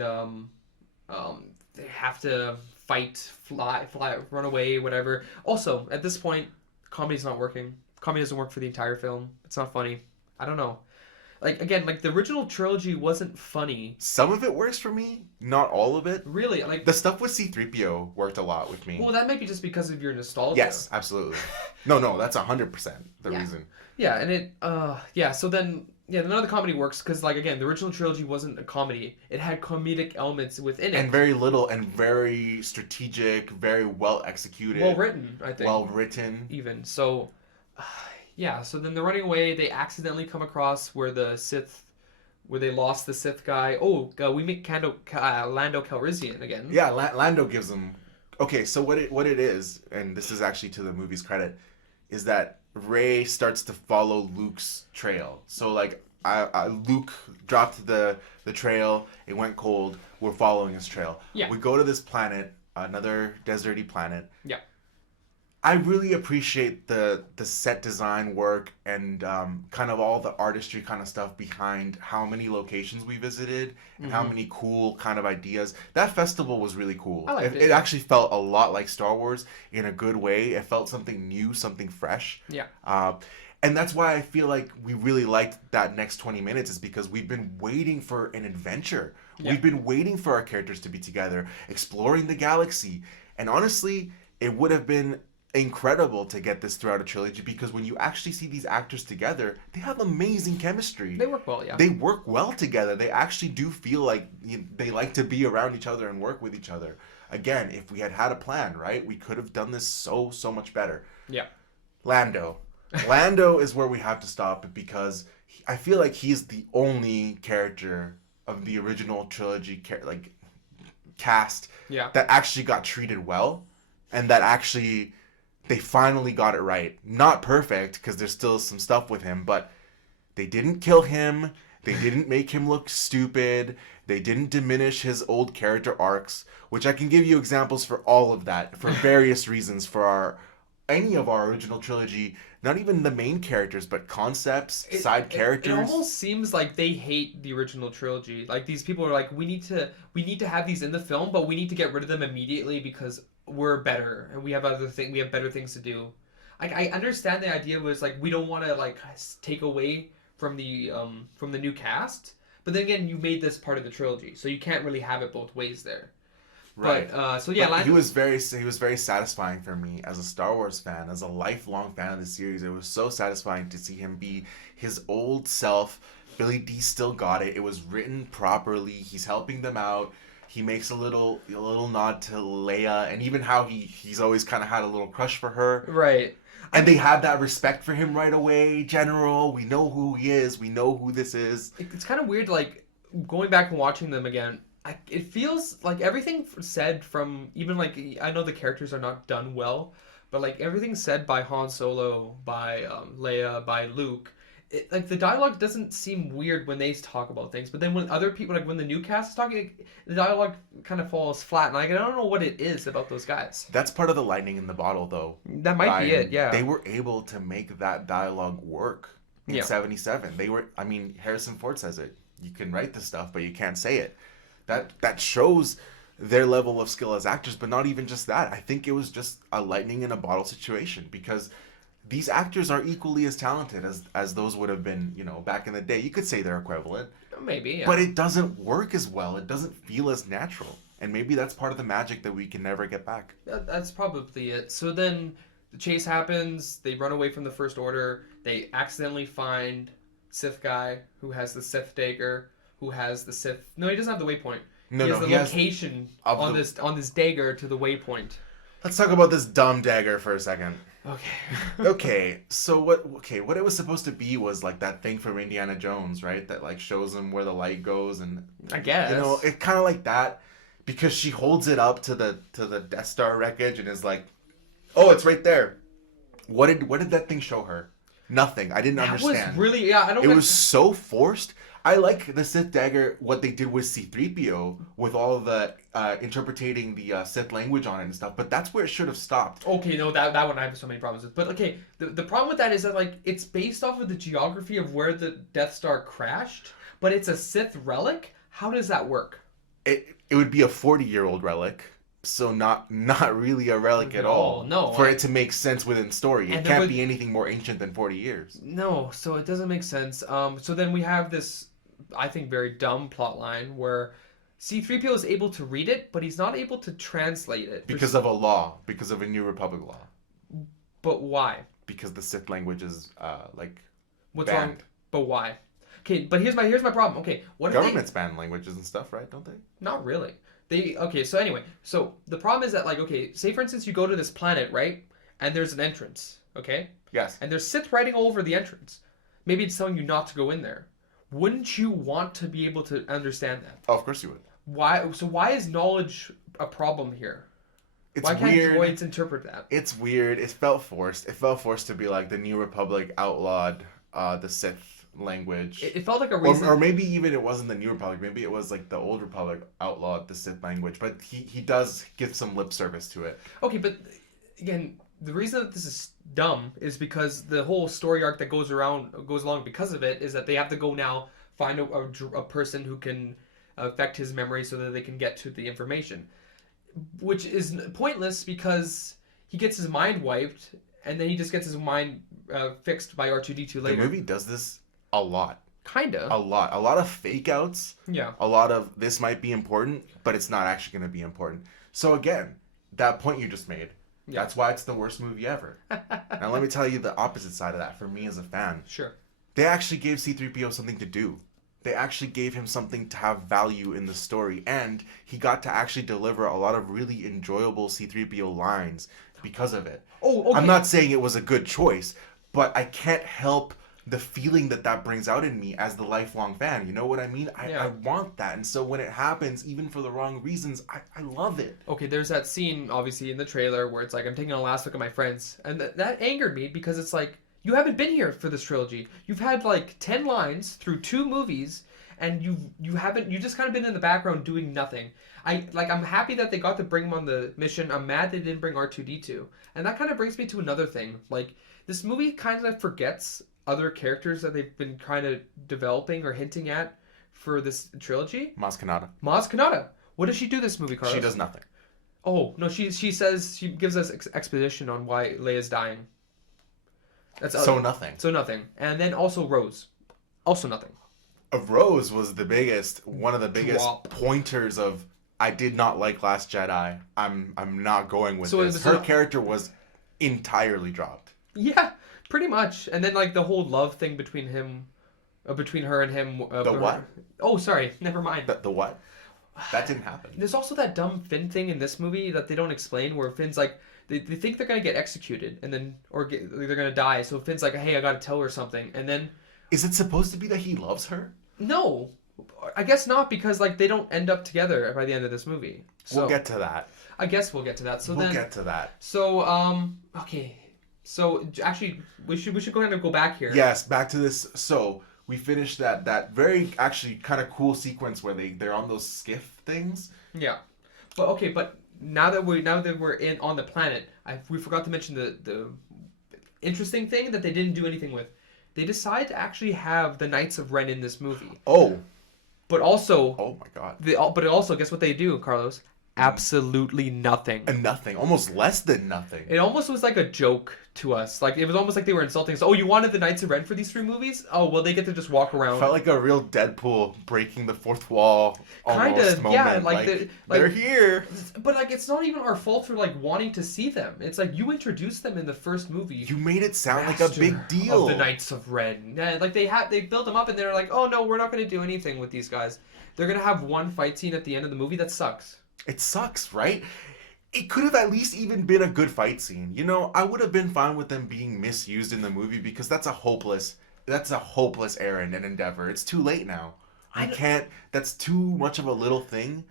they have to fight, fly, run away, whatever. Also, at this point, comedy's not working. Comedy doesn't work for the entire film. It's not funny. I don't know. Like again, like the original trilogy wasn't funny. Some of it works for me, not all of it. Really, like The stuff with C-3PO worked a lot with me. well, that might be just because of your nostalgia. Yes, absolutely. No, that's 100% the Yeah. reason. Yeah, and so then none of the comedy works because like again, the original trilogy wasn't a comedy. It had comedic elements within it. And very little and very strategic, very well executed. Well written, I think. Well written. Even so, yeah. So then they're running away. They accidentally come across where they lost the Sith guy. Oh, we meet Lando Calrissian again. Yeah, Lando gives them. Okay, so what it is, and this is actually to the movie's credit, is that Rey starts to follow Luke's trail. So like, Luke dropped the trail. It went cold. We're following his trail. Yeah. We go to this planet, another deserty planet. Yeah. I really appreciate the set design work and kind of all the artistry kind of stuff behind how many locations we visited and how many cool kind of ideas. That festival was really cool. I liked it. It actually felt a lot like Star Wars in a good way. It felt something new, something fresh. Yeah. And that's why I feel like we really liked that next 20 minutes is because we've been waiting for an adventure. Yeah. We've been waiting for our characters to be together, exploring the galaxy. And honestly, it would have been incredible to get this throughout a trilogy because when you actually see these actors together, they have amazing chemistry. They work well, yeah. They work well together. They actually do feel like they like to be around each other and work with each other. Again, if we had had a plan, right, we could have done this so much better. Yeah. Lando is where we have to stop because I feel like he's the only character of the original trilogy cast Yeah. that actually got treated well and that actually they finally got it right. Not perfect because there's still some stuff with him, but they didn't kill him. They didn't make him look stupid. They didn't diminish his old character arcs, which I can give you examples for all of that for various reasons for any of our original trilogy. Not even the main characters, but concepts, side characters. It almost seems like they hate the original trilogy. Like these people are like, we need to have these in the film, but we need to get rid of them immediately because we're better and we have better things to do. I understand the idea was like we don't want to like take away from the new cast, but then again, you made this part of the trilogy, so you can't really have it both ways there. Right. But, he was very satisfying for me as a Star Wars fan, as a lifelong fan of the series. It was so satisfying to see him be his old self. Billy D still got it. It was written properly. He's helping them out. He makes a little nod to Leia, and even how he's always kind of had a little crush for her. Right. And they have that respect for him right away. General, we know who he is. We know who this is. It's kind of weird, like going back and watching them again. It feels like everything said from even like I know the characters are not done well, but like everything said by Han Solo, by Leia, by Luke, like the dialogue doesn't seem weird when they talk about things, but then when other people, like when the new cast is talking, the dialogue kind of falls flat, and like I don't know what it is about those guys. That's part of the lightning in the bottle, though. That might be it, yeah. They were able to make that dialogue work in Yeah. 77. They were, I mean, Harrison Ford says it. You can write this stuff, but you can't say it. That shows their level of skill as actors, but not even just that. I think it was just a lightning in a bottle situation because these actors are equally as talented as those would have been, back in the day. You could say they're equivalent, Maybe, yeah. but it doesn't work as well. It doesn't feel as natural. And maybe that's part of the magic that we can never get back. That's probably it. So then the chase happens. They run away from the First Order. They accidentally find Sith guy who has the Sith dagger, who has the Sith. No, he doesn't have the waypoint. No, he has no, the location on this dagger to the waypoint. Let's talk about this dumb dagger for a second. Okay. Okay, so what it was supposed to be was like that thing from Indiana Jones, right? That like shows him where the light goes, and I guess it kind of like that because she holds it up to the Death Star wreckage and is like, "Oh, it's right there." What did that thing show her? Nothing. I didn't understand. That was really I don't. It was so forced. I like the Sith dagger, what they did with C-3PO, with all of the interpreting the Sith language on it and stuff, but that's where it should have stopped. Okay, no, that one I have so many problems with. But okay, the problem with that is that like it's based off of the geography of where the Death Star crashed, but it's a Sith relic. How does that work? It would be a 40-year-old relic, so not really a relic at all. No, for it to make sense within story. It can't be anything more ancient than 40 years. No, so it doesn't make sense. So then we have this, I think, very dumb plot line where C-3PO is able to read it, but he's not able to translate it. Because of a law. Because of a New Republic law. But why? Because the Sith language is, What's banned. wrong? But why? Okay, but here's my problem. Okay, what if Governments ban languages and stuff, right? Don't they? Not really. So anyway, so the problem is that like, okay, say for instance you go to this planet, right? And there's an entrance, okay? Yes. And there's Sith writing all over the entrance. Maybe it's telling you not to go in there. Wouldn't you want to be able to understand that? Oh, of course you would. Why is knowledge a problem here? Why can't droids interpret that? It's weird. It felt forced. It felt forced to be like the New Republic outlawed the Sith language. It felt like a reason. Or maybe even it wasn't the New Republic. Maybe it was like the Old Republic outlawed the Sith language. But he does give some lip service to it. Okay, but again, the reason that this is dumb is because the whole story arc that goes along because of it is that they have to go now find a person who can affect his memory so that they can get to the information, which is pointless because he gets his mind wiped and then he just gets his mind fixed by R2-D2 later. The movie does this a lot. Kinda. A lot of fake outs. Yeah. A lot of this might be important, but it's not actually going to be important. So again, that point you just made. Yeah. That's why it's the worst movie ever. Now let me tell you the opposite side of that for me as a fan. Sure. They actually gave C-3PO something to do. They actually gave him something to have value in the story, and he got to actually deliver a lot of really enjoyable C-3PO lines because of it. Oh, okay. I'm not saying it was a good choice, but I can't help the feeling that brings out in me as the lifelong fan. You know what I mean? I want that. And so when it happens, even for the wrong reasons, I love it. Okay, there's that scene, obviously, in the trailer where it's like, I'm taking a last look at my friends. And that angered me because it's like, you haven't been here for this trilogy. You've had like 10 lines through 2 movies, and you just kind of been in the background doing nothing. I'm happy that they got to bring him on the mission. I'm mad they didn't bring R2-D2. And that kind of brings me to another thing. Like, this movie kind of forgets other characters that they've been kind of developing or hinting at for this trilogy. Maz Kanata. What does she do this movie, Carlos? She does nothing. Oh, no, she says, she gives us exposition on why Leia's dying. That's nothing. So nothing. And then also Rose. Also nothing. Rose was one of the biggest pointers of, I did not like Last Jedi. I'm not going with this. Her character was entirely dropped. Yeah, pretty much. And then like the whole love thing between her and him. The what? Oh, sorry. Never mind. The what? That didn't happen. There's also that dumb Finn thing in this movie that they don't explain, where Finn's like, they think they're gonna get executed, and then they're gonna die. So Finn's like, hey, I gotta tell her something, and then. Is it supposed to be that he loves her? No, I guess not, because like they don't end up together by the end of this movie. So, we'll get to that. I guess we'll get to that. So we'll get to that. So okay, So actually, we should go ahead and go back here. Yes, back to this. So we finished that very actually kind of cool sequence where they're on those skiff things. Yeah, but okay, but now that we're in on the planet, we forgot to mention the interesting thing that they didn't do anything with. They decide to actually have the Knights of Ren in this movie, Oh, but also oh my God. but also guess what they do, Carlos? Absolutely nothing. And nothing, almost less than nothing. It almost was like a joke to us. Like it was almost like they were insulting us. Oh, you wanted the Knights of Ren for these 3 movies? Oh, well, they get to just walk around. Felt like a real Deadpool breaking the fourth wall almost Kinda, moment. yeah, like they're here. But like, it's not even our fault for like wanting to see them. It's like you introduced them in the first movie. You made it sound like a big Master deal. Of the Knights of Ren. Yeah, like they built them up and they're like, oh no, we're not going to do anything with these guys. They're going to have one fight scene at the end of the movie that sucks. It sucks, right? It could have at least even been a good fight scene. You know, I would have been fine with them being misused in the movie because that's a hopeless errand and endeavor. It's too late now. That's too much of a little thing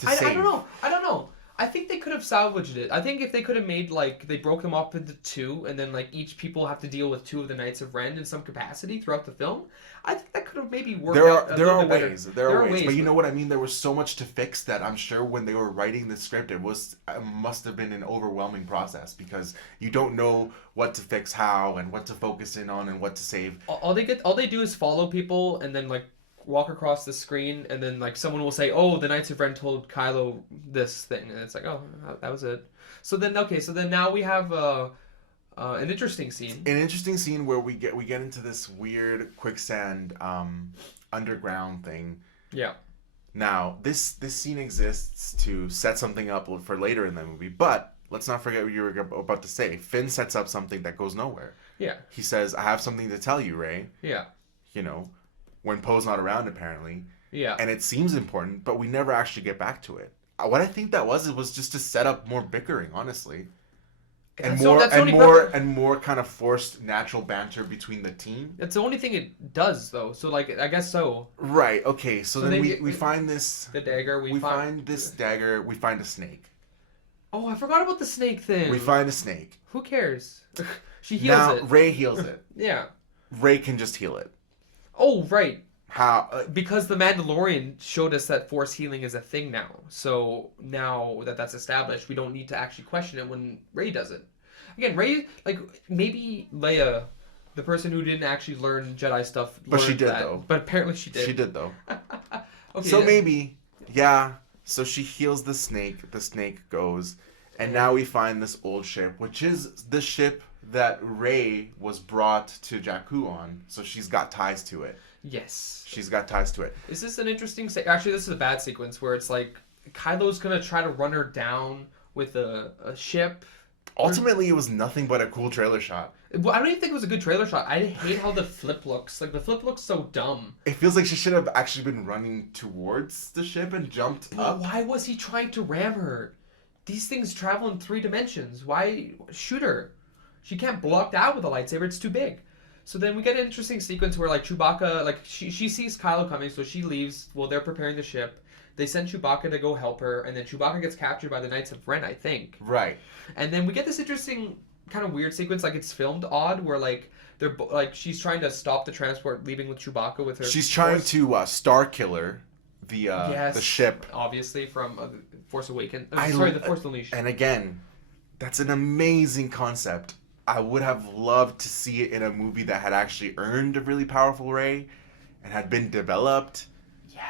to save. I don't know. I think they could have salvaged it. I think if they could have made, like, they broke them up into 2, and then, like, each people have to deal with 2 of the Knights of Ren in some capacity throughout the film, I think that could have maybe worked out There are ways. There are ways. But you know what I mean? There was so much to fix that I'm sure when they were writing the script, it must have been an overwhelming process because you don't know what to fix how and what to focus in on and what to save. All they do is follow people and then, like, walk across the screen, and then like someone will say, "Oh, the Knights of Ren told Kylo this thing," and it's like, "Oh, that was it." So then now we have an interesting scene. An interesting scene where we get into this weird quicksand underground thing. Yeah. Now this scene exists to set something up for later in the movie, but let's not forget what you were about to say. Finn sets up something that goes nowhere. Yeah. He says, "I have something to tell you, Rey." Yeah. You know. When Poe's not around, apparently. Yeah. And it seems important, but we never actually get back to it. What I think that was, it was just to set up more bickering, honestly. And more kind of forced natural banter between the team. That's the only thing it does, though. So, like, I guess so. Right, okay. So then we find this... The dagger. We find this dagger. We find a snake. Oh, I forgot about the snake thing. We find a snake. Who cares? She heals it. Rey heals it. Yeah. Rey can just heal it. Oh, right. How? Because the Mandalorian showed us that force healing is a thing now. So now that that's established, we don't need to actually question it when Rey does it. Again, Rey, like, maybe Leia, the person who didn't actually learn Jedi stuff, but she did, though. But apparently she did. She did, though. Okay, so maybe, yeah. So she heals the snake. The snake goes. And now we find this old ship, which is the ship that Rey was brought to Jakku on, so she's got ties to it. Yes. She's got ties to it. Is this an interesting... Actually, this is a bad sequence where it's like Kylo's going to try to run her down with a ship. Ultimately, it was nothing but a cool trailer shot. Well, I don't even think it was a good trailer shot. I hate how the flip looks. Like, the flip looks so dumb. It feels like she should have actually been running towards the ship and jumped up. Why was he trying to ram her? These things travel in 3 dimensions. Why shoot her? She can't block that with a lightsaber. It's too big. So then we get an interesting sequence where, like, Chewbacca, like, she sees Kylo coming, so she leaves while they're preparing the ship. They send Chewbacca to go help her, and then Chewbacca gets captured by the Knights of Ren, I think. Right. And then we get this interesting kind of weird sequence, like, it's filmed odd, where, like, they're like, she's trying to stop the transport leaving with Chewbacca with her. She's trying to Star Killer the ship. Obviously, from Force Awakens. The Force Unleashed. And again, that's an amazing concept. I would have loved to see it in a movie that had actually earned a really powerful Rey and had been developed. Yeah.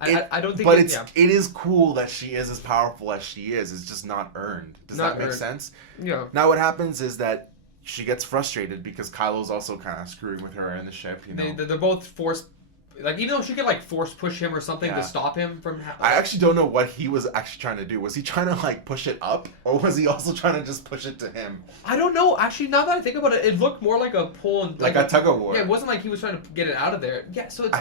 I don't think... But it is cool that she is as powerful as she is. It's just not earned. Does that make sense? Yeah. Now what happens is that she gets frustrated because Kylo's also kind of screwing with her in the ship. You know? They're both forced... Like, even though she could, like, force push him or something to stop him from... I actually don't know what he was actually trying to do. Was he trying to, like, push it up? Or was he also trying to just push it to him? I don't know. Actually, now that I think about it, it looked more like a pull and... Like a tug-of-war. Yeah, it wasn't like he was trying to get it out of there. Yeah, so it's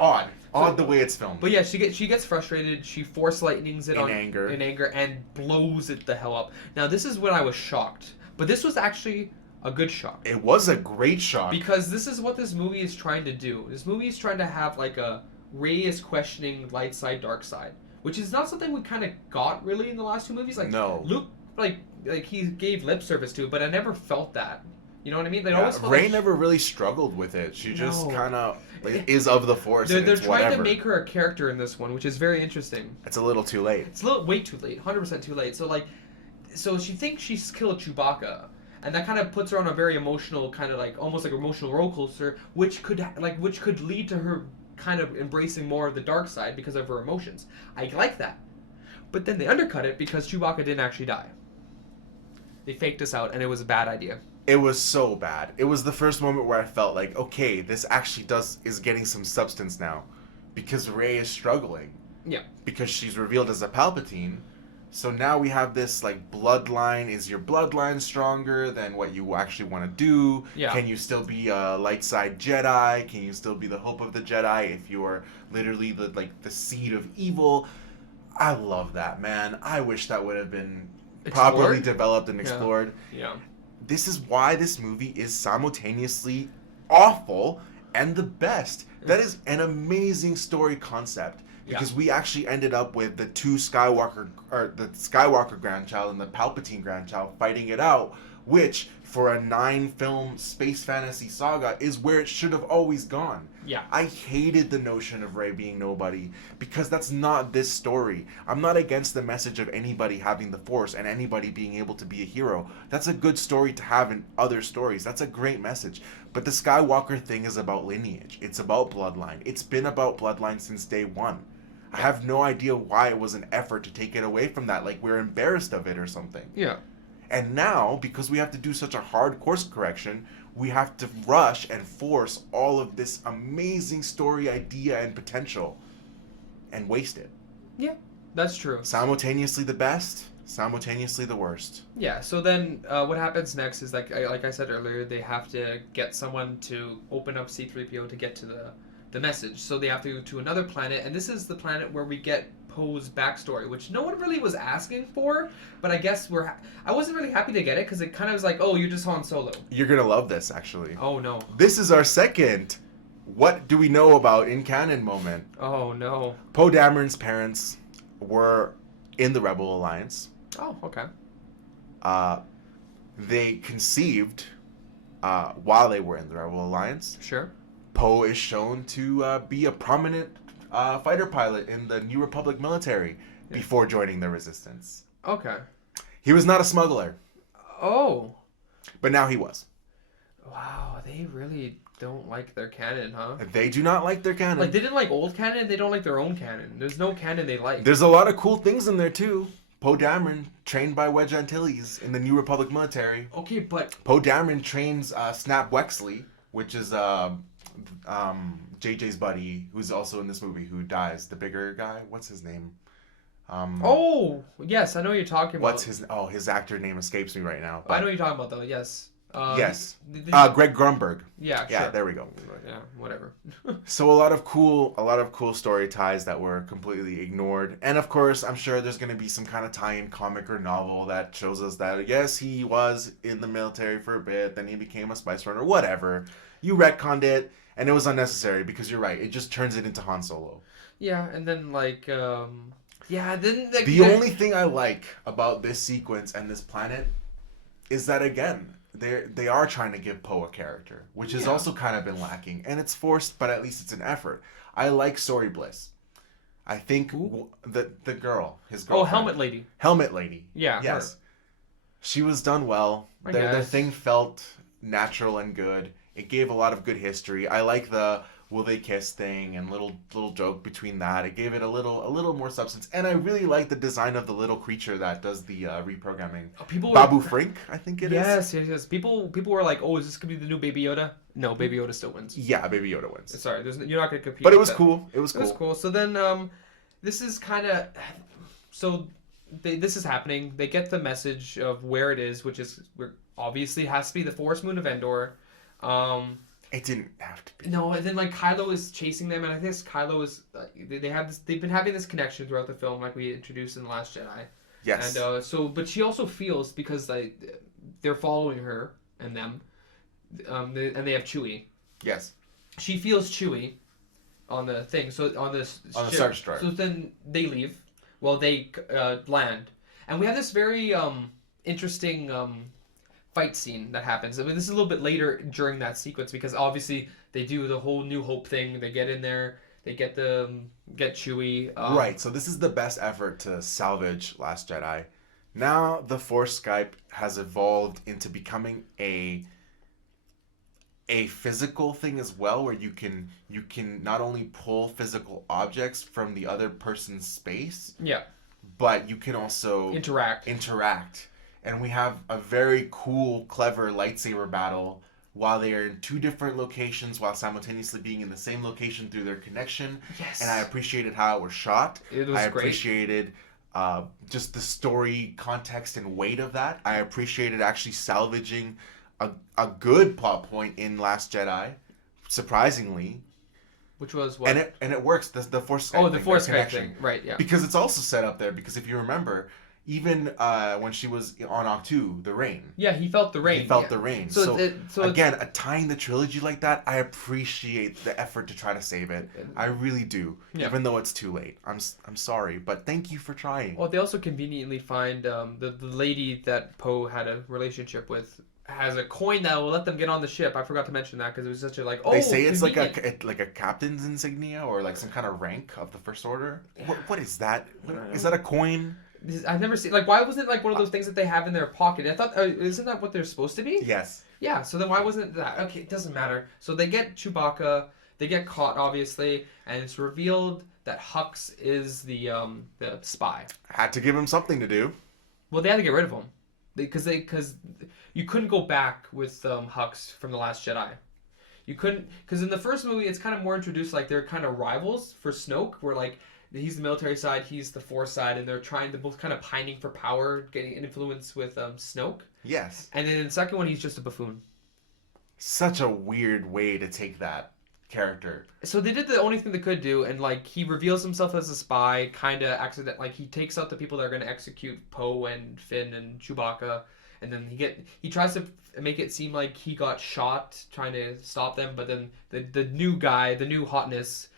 odd. Odd the way it's filmed. But yeah, she gets frustrated. She force lightnings it in anger, and blows it the hell up. Now, this is when I was shocked. But this was actually... a good shock. It was a great shock. Because this is what this movie is trying to do. This movie is trying to have like a Rey is questioning light side, dark side, which is not something we kind of got really in the last 2 movies. Like no. like he gave lip service to, but I never felt that. You know what I mean? They Yeah, always felt Rey like never really struggled with it. She just no. kind of is of the Force, and They're it's trying to whatever. make her a character in this one, which is very interesting. It's a little too late. It's a little way too late, 100% too late. So like, so she thinks she's killed Chewbacca, and that kind of puts her on a very emotional kind of like almost like emotional roller coaster, which could lead to her kind of embracing more of the dark side because of her emotions. I like that, but then they undercut it because Chewbacca didn't actually die. They faked us out, and it was a bad idea. It was so bad. It was the first moment where I felt like, okay, this actually is getting some substance now, because Rey is struggling. Yeah. Because she's revealed as a Palpatine. So now we have this like bloodline. Is your bloodline stronger than what you actually want to do? Yeah. Can you still be a light side Jedi? Can you still be the hope of the Jedi if you're literally the seed of evil? I love that, man. I wish that would have been properly developed and explored. Yeah. This is why this movie is simultaneously awful and the best. That is an amazing story concept, because we actually ended up with the the Skywalker grandchild and the Palpatine grandchild fighting it out, which for a 9-film space fantasy saga is where it should have always gone. Yeah. I hated the notion of Rey being nobody, because that's not this story. I'm not against the message of anybody having the Force and anybody being able to be a hero. That's a good story to have in other stories. That's a great message. But the Skywalker thing is about lineage. It's about bloodline. It's been about bloodline since day one. I have no idea why it was an effort to take it away from that, like we're embarrassed of it or something. Yeah. And now, because we have to do such a hard course correction, we have to rush and force all of this amazing story idea and potential and waste it. Yeah, that's true. Simultaneously the best, simultaneously the worst. Yeah, so then what happens next is, like I said earlier, they have to get someone to open up C-3PO to get to the message. So they have to go to another planet, and this is the planet where we get Poe's backstory, which no one really was asking for, but I guess I wasn't really happy to get it, because it kind of was like, oh, you're just Han Solo. You're gonna love this, actually. Oh, no. This is our second what do we know about in canon moment. Oh, no. Poe Dameron's parents were in the Rebel Alliance. Oh, okay. They conceived while they were in the Rebel Alliance. Sure. Poe is shown to be a prominent fighter pilot in the New Republic military before joining the Resistance. Okay. He was not a smuggler, Oh. but now he was. Wow, they really don't like their canon, huh? They do not like their canon. Like, they didn't like old canon, they don't like their own canon. There's no canon they like. There's a lot of cool things in there, too. Poe Dameron, trained by Wedge Antilles in the New Republic military. Okay, but... Poe Dameron trains Snap Wexley, which is JJ's buddy, who's also in this movie, who dies. The bigger guy. What's his name? Oh, yes, I know what you're talking about. His actor name escapes me right now. I know what you're talking about, though, yes. Yes. Greg Grunberg. Yeah, Yeah, sure. there we go. Yeah, whatever. So a lot of cool story ties that were completely ignored. And of course, I'm sure there's going to be some kind of tie-in comic or novel that shows us that, yes, he was in the military for a bit, then he became a spice runner, whatever. You retconned it, and it was unnecessary, because you're right, it just turns it into Han Solo. Yeah, and then, like, then... Like, the only thing I like about this sequence and this planet is that, again, they are trying to give Poe a character, which has also kind of been lacking, and it's forced, but at least it's an effort. I like Sori Bliss. I think the girl, his girlfriend. Oh, Helmet Lady. Helmet Lady. Yeah. Yes. Her. She was done well. Their thing felt natural and good. It gave a lot of good history. I like the will they kiss thing and little joke between that. It gave it a little more substance, and I really like the design of the little creature that does the reprogramming. Babu Frink, I think it is. Yes. People were like, "Oh, is this gonna be the new Baby Yoda?" No, Baby Yoda still wins. Yeah, Baby Yoda wins. Sorry, you're not gonna compete. But it was cool. It was cool. So then, this is kind of this is happening. They get the message of where it is, which is obviously has to be the Forest Moon of Endor. It didn't have to be. No, and then like Kylo is chasing them, and I think Kylo is they've been having this connection throughout the film, like we introduced in The Last Jedi. Yes. And but she also feels, because they're following her and them, and they have Chewie. Yes. She feels Chewie on the thing, so on this on ship. the Star Destroyer. So then they leave. Well, they land, and we have this very interesting fight scene that happens. I mean, this is a little bit later during that sequence because obviously they do the whole New Hope thing. They get in there, they get Chewie. Right. So this is the best effort to salvage Last Jedi. Now the Force Skype has evolved into becoming a physical thing as well, where you can not only pull physical objects from the other person's space, Yeah. but you can also Interact. And we have a very cool, clever lightsaber battle while they are in two different locations while simultaneously being in the same location through their connection. Yes. And I appreciated how it was shot. It was I great. appreciated just the story context and weight of that. I appreciated actually salvaging a good plot point in Last Jedi, surprisingly. Which was what? And it works. The Force Skype Oh, the thing, Force their Skype connection. thing. Right, yeah. Because it's also set up there, because if you remember, even when she was on Octu, the rain. Yeah, he felt the rain. He felt yeah. the rain. So, So again, tying the trilogy like that, I appreciate the effort to try to save it. I really do. Yeah. Even though it's too late. I'm sorry, but thank you for trying. Well, they also conveniently find the lady that Poe had a relationship with has a coin that will let them get on the ship. I forgot to mention that because it was such a They say it's convenient. like a captain's insignia or like some kind of rank of the First Order. What is that? Is that a coin? I've never seen why wasn't it like one of those things that they have in their pocket? I thought isn't that what they're supposed to be? Yes. Yeah. So then why wasn't it that? Okay, it doesn't matter. So they get Chewbacca. They get caught obviously, and it's revealed that Hux is the spy. Had to give him something to do. Well, they had to get rid of him because you couldn't go back with Hux from the Last Jedi. You couldn't because in the first movie it's kind of more introduced like they're kind of rivals for Snoke, where like he's the military side, he's the Force side, and they're both kind of pining for power, getting influence with Snoke. Yes. And then in the second one, he's just a buffoon. Such a weird way to take that character. So they did the only thing they could do, and like he reveals himself as a spy, kind of accident. Like he takes out the people that are going to execute Poe and Finn and Chewbacca, and then he tries to make it seem like he got shot trying to stop them, but then the new guy, the new hotness.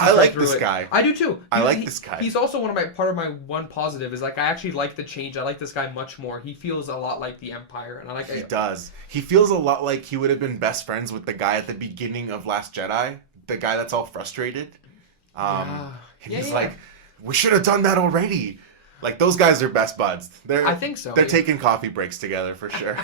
I like this guy. I do too. I like this guy. He's also part of my one positive is like I actually like the change. I like this guy much more. He feels a lot like the Empire, and I like. He does. He feels a lot like he would have been best friends with the guy at the beginning of Last Jedi, the guy that's all frustrated. He's like, we should have done that already. Like those guys are best buds. I think so. They're taking coffee breaks together for sure.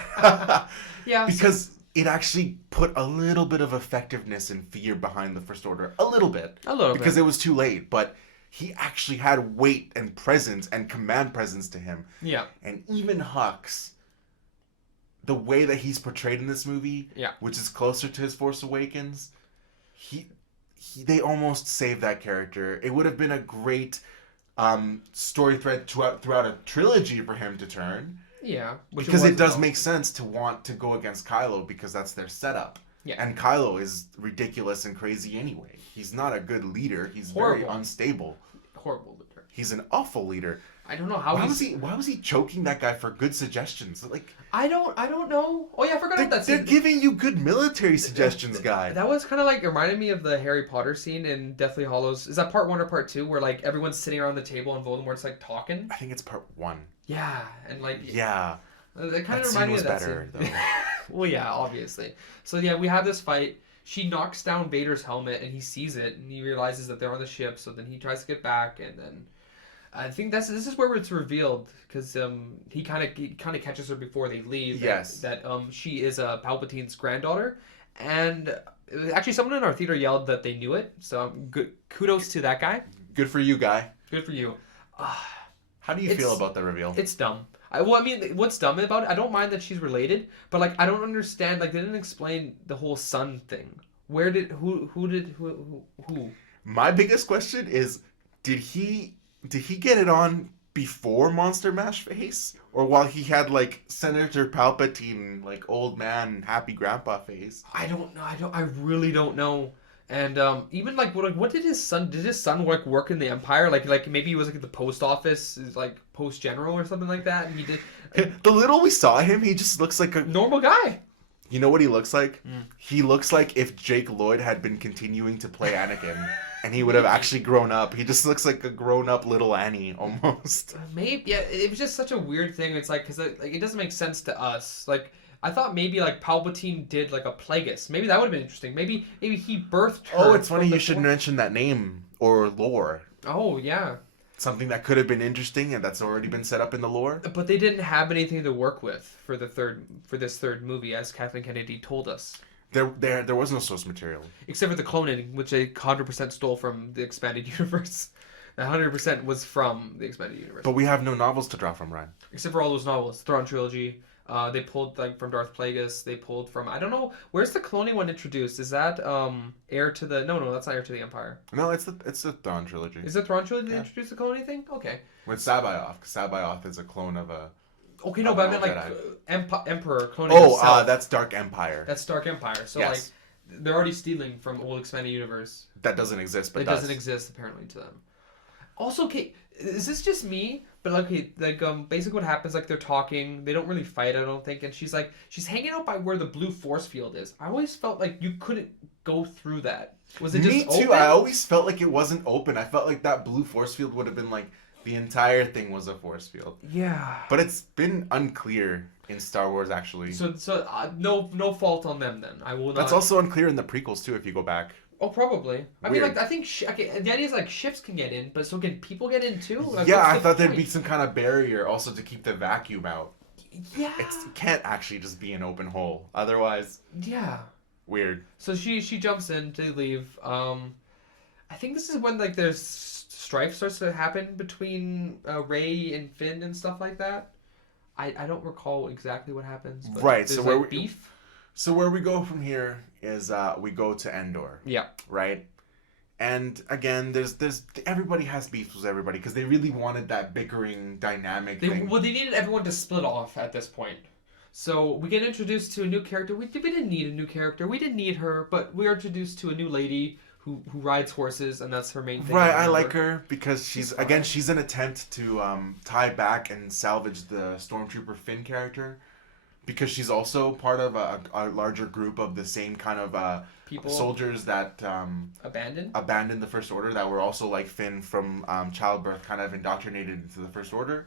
Yeah. Because it actually put a little bit of effectiveness and fear behind the First Order. A little bit. Because it was too late. But he actually had weight and presence and command presence to him. Yeah. And even Hux, the way that he's portrayed in this movie, which is closer to his Force Awakens, they almost saved that character. It would have been a great story thread throughout a trilogy for him to turn. Yeah. Because it does make sense to want to go against Kylo because that's their setup. Yeah. And Kylo is ridiculous and crazy anyway. He's not a good leader. He's Horrible. very unstable. Horrible leader. He's an awful leader. I don't know how why was he choking that guy for good suggestions? Like I don't know. Oh yeah, I forgot about that they're scene. giving you good military suggestions, guy. That was kind of like, it reminded me of the Harry Potter scene in Deathly Hallows. Is that part 1 or part 2 where like everyone's sitting around the table and Voldemort's like talking? I think it's part 1. Yeah, and like Yeah. It kind of That reminded me scene of was that better, scene. Well, yeah, obviously. So yeah, we have this fight. She knocks down Vader's helmet and he sees it and he realizes that they're on the ship. So then he tries to get back, and then I think this is where it's revealed because he kind of catches her before they leave. Yes. That she is Palpatine's granddaughter, and actually someone in our theater yelled that they knew it. So good kudos to that guy. Good for you, guy. Good for you. How do you feel about the reveal? It's dumb. I mean, what's dumb about it? I don't mind that she's related, but like I don't understand. Like they didn't explain the whole son thing. Who? My biggest question is, did he get it on before Monster Mash face, or while he had like Senator Palpatine, like old man, happy grandpa face? I don't know. I really don't know. And even like what did his son like work in the Empire? Like maybe he was like at the post office, like post general or something like that. And he did. The little we saw him, he just looks like a Normal guy. You know what he looks like? Mm. He looks like if Jake Lloyd had been continuing to play Anakin, and he would have Maybe. actually grown up. He just looks like a grown-up little Annie almost. Maybe, yeah. It was just such a weird thing. It's like because like it doesn't make sense to us. Like I thought maybe like Palpatine did like a Plagueis. Maybe that would have been interesting. Maybe he birthed her. Oh, it's funny from the you should Force. mention that name or lore. Oh yeah, Something that could have been interesting and that's already been set up in the lore. but they didn't have anything to work with for this third movie, as Kathleen Kennedy told us. There was no source material. Except for the cloning, which they 100% stole from the expanded universe. That 100% was from the expanded universe. But we have no novels to draw from, Ryan. Except for all those novels, Thrawn trilogy. They pulled like from Darth Plagueis. They pulled from I don't know where's the cloning one introduced. Is that heir to the no that's not heir to the Empire. No, it's the Thrawn trilogy. Is it Thrawn trilogy that Yeah. introduced the cloning thing? Okay. With Sabayoth. Sabayoth is a clone of a... Okay, no, but I meant like Jedi. Emperor cloning Oh, herself. that's Dark Empire. That's Dark Empire. So Yes. like they're already stealing from old expanded universe. That doesn't exist, but It does. doesn't exist apparently to them. Also, okay, is this just me? But okay, like basically what happens, like they're talking, they don't really fight, I don't think, and she's hanging out by where the blue force field is. I always felt like you couldn't go through that. Was it Me just too. open? I always felt like it wasn't open. I felt like that blue force field would have been like the entire thing was a force field. Yeah. But it's been unclear in Star Wars actually. So no fault on them then. I will not. That's also unclear in the prequels too if you go back. Oh, probably. I mean, Weird. like I think okay, the idea is like ships can get in, but so can people get in too? Like, Yeah, what's I the thought there'd be point? some kind of barrier also to keep the vacuum out. Yeah. It can't actually just be an open hole. Otherwise, Yeah. weird. So she jumps in to leave. I think this is when like there's strife starts to happen between Rey and Finn and stuff like that. I don't recall exactly what happens. But Right, There's so where like we- beef. So where we go from here is we go to Endor, Yeah. right? And again, there's everybody has beef with everybody because they really wanted that bickering dynamic thing. They needed everyone to split off at this point. So we get introduced to a new character. We didn't need a new character. We didn't need her, but we are introduced to a new lady who rides horses, and that's her main thing. Right, I remember. like her because She's she's an attempt to tie back and salvage the Stormtrooper Finn character because she's also part of a larger group of the same kind of People soldiers that abandoned. abandoned the First Order that were also like Finn from childbirth, kind of indoctrinated into the First Order.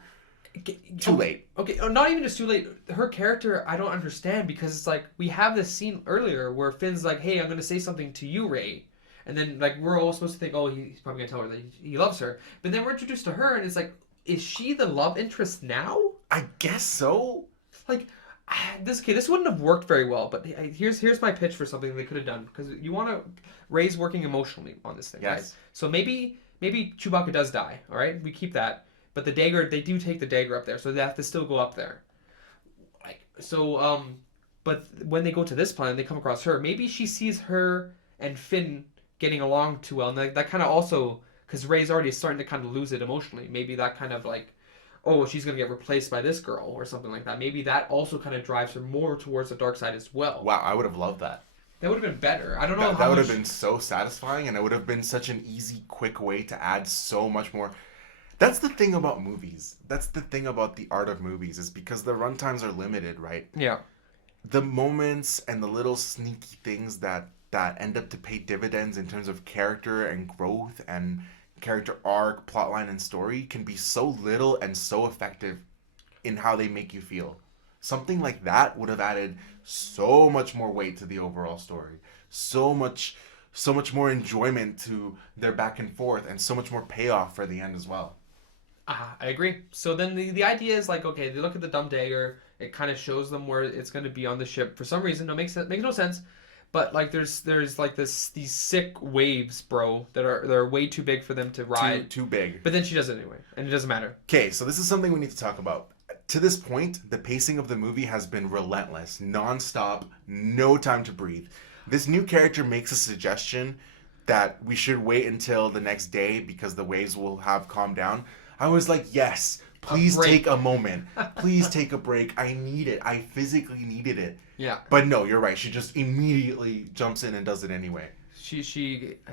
Too late. Okay, not even just too late. Her character, I don't understand because it's like we have this scene earlier where Finn's like, "Hey, I'm gonna say something to you, Rey," and then like we're all supposed to think, "Oh, he's probably gonna tell her that he loves her," but then we're introduced to her, and it's like, is she the love interest now? I guess so. Like, this wouldn't have worked very well. But here's my pitch for something they could have done because you want to Rey's working emotionally on this thing, Yes. right? So maybe Chewbacca does die. All right, we keep that. But the dagger, they do take the dagger up there, so they have to still go up there. Like so, but when they go to this planet, they come across her. Maybe she sees her and Finn getting along too well, and that kind of also because Rey's already starting to kind of lose it emotionally. Maybe that kind of like, oh, she's gonna get replaced by this girl or something like that. Maybe that also kind of drives her more towards the dark side as well. Wow, I would have loved that. That would have been better. I don't know That how would much... have been so satisfying, and it would have been such an easy, quick way to add so much more. That's the thing about movies. That's the thing about the art of movies, is because the runtimes are limited, right? Yeah. The moments and the little sneaky things that end up to pay dividends in terms of character and growth and character arc, plotline, and story can be so little and so effective in how they make you feel. Something like that would have added so much more weight to the overall story. So much more enjoyment to their back and forth, and so much more payoff for the end as well. I agree. So then the idea is like, okay, they look at the dumb dagger. It kind of shows them where it's going to be on the ship. For some reason, makes no sense. But like there's like these sick waves, bro, that are way too big for them to ride. Too big. But then she does it anyway, and it doesn't matter. Okay, so this is something we need to talk about. To this point, the pacing of the movie has been relentless, non-stop, no time to breathe. This new character makes a suggestion that we should wait until the next day because the waves will have calmed down. I was like, yes, please take a moment. Please take a break. I need it. I physically needed it. Yeah. But no, you're right. She just immediately jumps in and does it anyway. She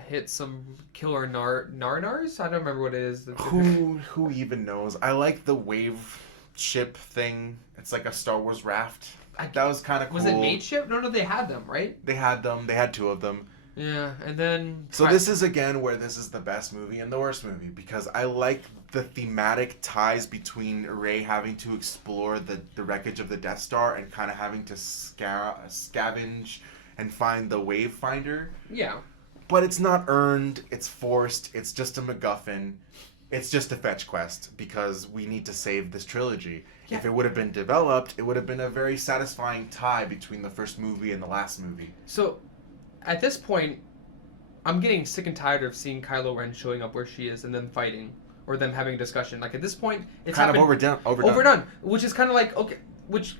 hits some killer narnars. I don't remember what it is. Who even knows? I like the wave ship thing. It's like a Star Wars raft. That was kind of cool. Was it Mateship? No, they had them, right? They had them. They had two of them. Yeah, and then... So this is, again, where this is the best movie and the worst movie, because I like the thematic ties between Rey having to explore the wreckage of the Death Star and kind of having to scavenge and find the Wavefinder. Yeah. But it's not earned, it's forced, it's just a MacGuffin. It's just a fetch quest because we need to save this trilogy. Yeah. If it would have been developed, it would have been a very satisfying tie between the first movie and the last movie. So, at this point, I'm getting sick and tired of seeing Kylo Ren showing up where she is and then fighting, or them having a discussion. Like, at this point, it's kind of overdone. Which is kind of like, okay, which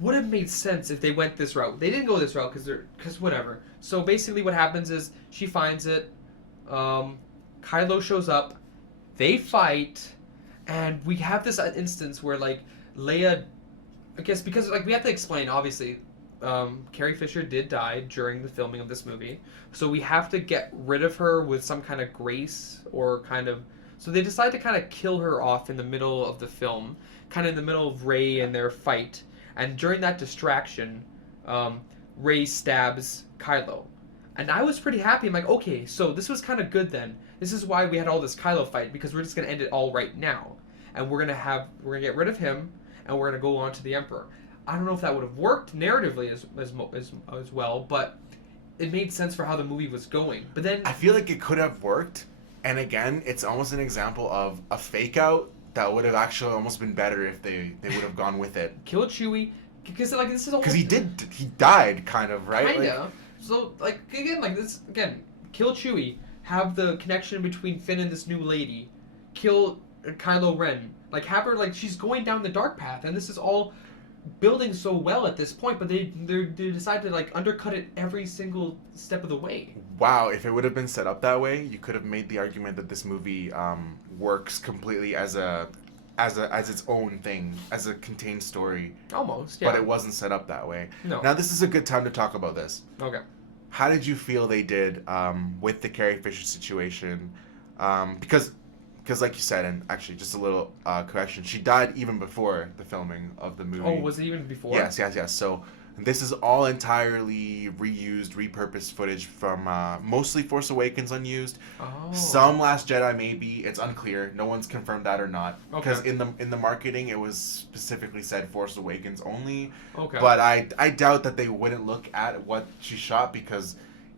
would have made sense if they went this route. They didn't go this route because whatever. So basically what happens is she finds it, Kylo shows up, they fight, and we have this instance where, like, Leia, I guess because, like, we have to explain, obviously, Carrie Fisher did die during the filming of this movie, so we have to get rid of her with some kind of grace or kind of... So they decide to kind of kill her off in the middle of the film, kind of in the middle of Rey and their fight, and during that distraction, Rey stabs Kylo. And I was pretty happy. I'm like, okay, so this was kind of good then. This is why we had all this Kylo fight, because we're just going to end it all right now. And we're going to get rid of him, and we're going to go on to the Emperor. I don't know if that would have worked narratively as well, but it made sense for how the movie was going. But then... I feel like it could have worked, and again, it's almost an example of a fake-out that would have actually almost been better if they would have gone with it. Kill Chewie, because, like, this is almost... Because he died, kind of, right? Kinda. Like, so, like, kill Chewie, have the connection between Finn and this new lady, kill Kylo Ren, like, have her, like, she's going down the dark path, and this is all building so well at this point, but they decide to, like, undercut it every single step of the way. Wow, if it would have been set up that way, you could have made the argument that this movie works completely as its own thing, as a contained story. Almost, yeah. But it wasn't set up that way. No. Now, this is a good time to talk about this. Okay. How did you feel they did with the Carrie Fisher situation? Because like you said, and actually just a little correction, she died even before the filming of the movie. Oh, was it even before? Yes. So this is all entirely reused, repurposed footage from mostly Force Awakens unused. Oh. Some Last Jedi maybe. It's unclear. No one's confirmed that or not. Because Okay. in the marketing it was specifically said Force Awakens only. Okay. But I doubt that they wouldn't look at what she shot because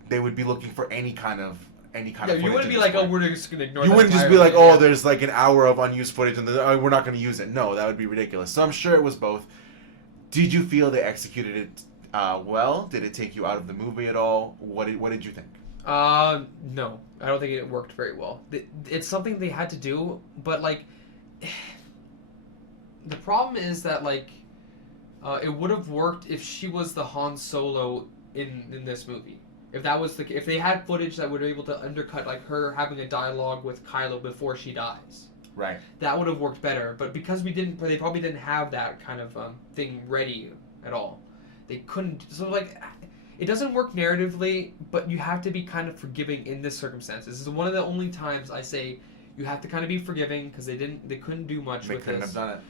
they would be looking for any kind of Yeah, you wouldn't be like, oh, we're just gonna ignore. You wouldn't just be like, oh, there's like an hour of unused footage and we're not going to use it. No, that would be ridiculous. So I'm sure it was both. Did you feel they executed it well? Did it take you out of the movie at all? What did you think? No, I don't think it worked very well. It's something they had to do, but, like, the problem is that, like, it would have worked if she was the Han Solo in this movie. If they had footage that would be able to undercut, like, her having a dialogue with Kylo before she dies. Right. That would have worked better, but because they probably didn't have that kind of thing ready at all. They couldn't. So, like, it doesn't work narratively, but you have to be kind of forgiving in this circumstance. This is one of the only times I say you have to kind of be forgiving because they couldn't do much with this. They couldn't have done it.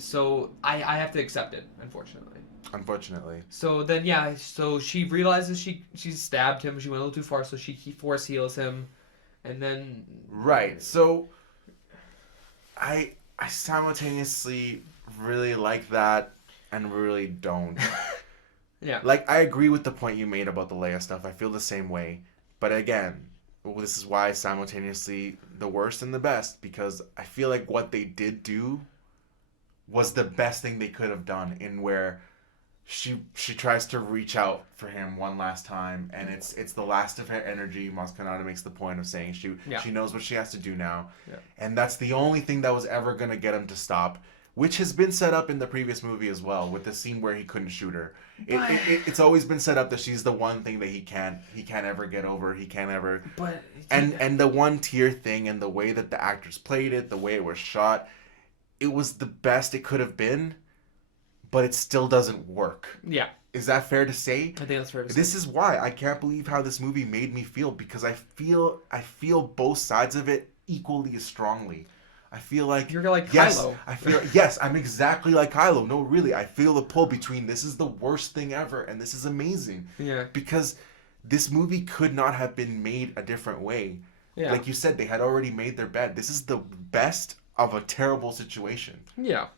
So I have to accept it, unfortunately. So then, yeah, so she realizes she stabbed him. She went a little too far, so he force heals him, and then... Right. So I simultaneously really like that and really don't. Yeah. Like, I agree with the point you made about the Leia stuff. I feel the same way. But again, this is why simultaneously the worst and the best, because I feel like what they did do was the best thing they could have done, in where she tries to reach out for him one last time, and it's the last of her energy. Maz Kanata makes the point of saying she knows what she has to do now, and that's the only thing that was ever gonna get him to stop, which has been set up in the previous movie as well, with the scene where he couldn't shoot her. It's always been set up that she's the one thing that he can't ever get over. He can't ever. But and the one tier thing, and the way that the actors played it, the way it was shot, it was the best it could have been. But it still doesn't work. Yeah. Is that fair to say? I think that's fair to say. This is why I can't believe how this movie made me feel, because I feel both sides of it equally as strongly. I feel like You're like yes, Kylo. I feel yes, I'm exactly like Kylo. No, really, I feel the pull between this is the worst thing ever and this is amazing Yeah. because this movie could not have been made a different way. Yeah. Like you said, they had already made their bed. This is the best of a terrible situation. Yeah.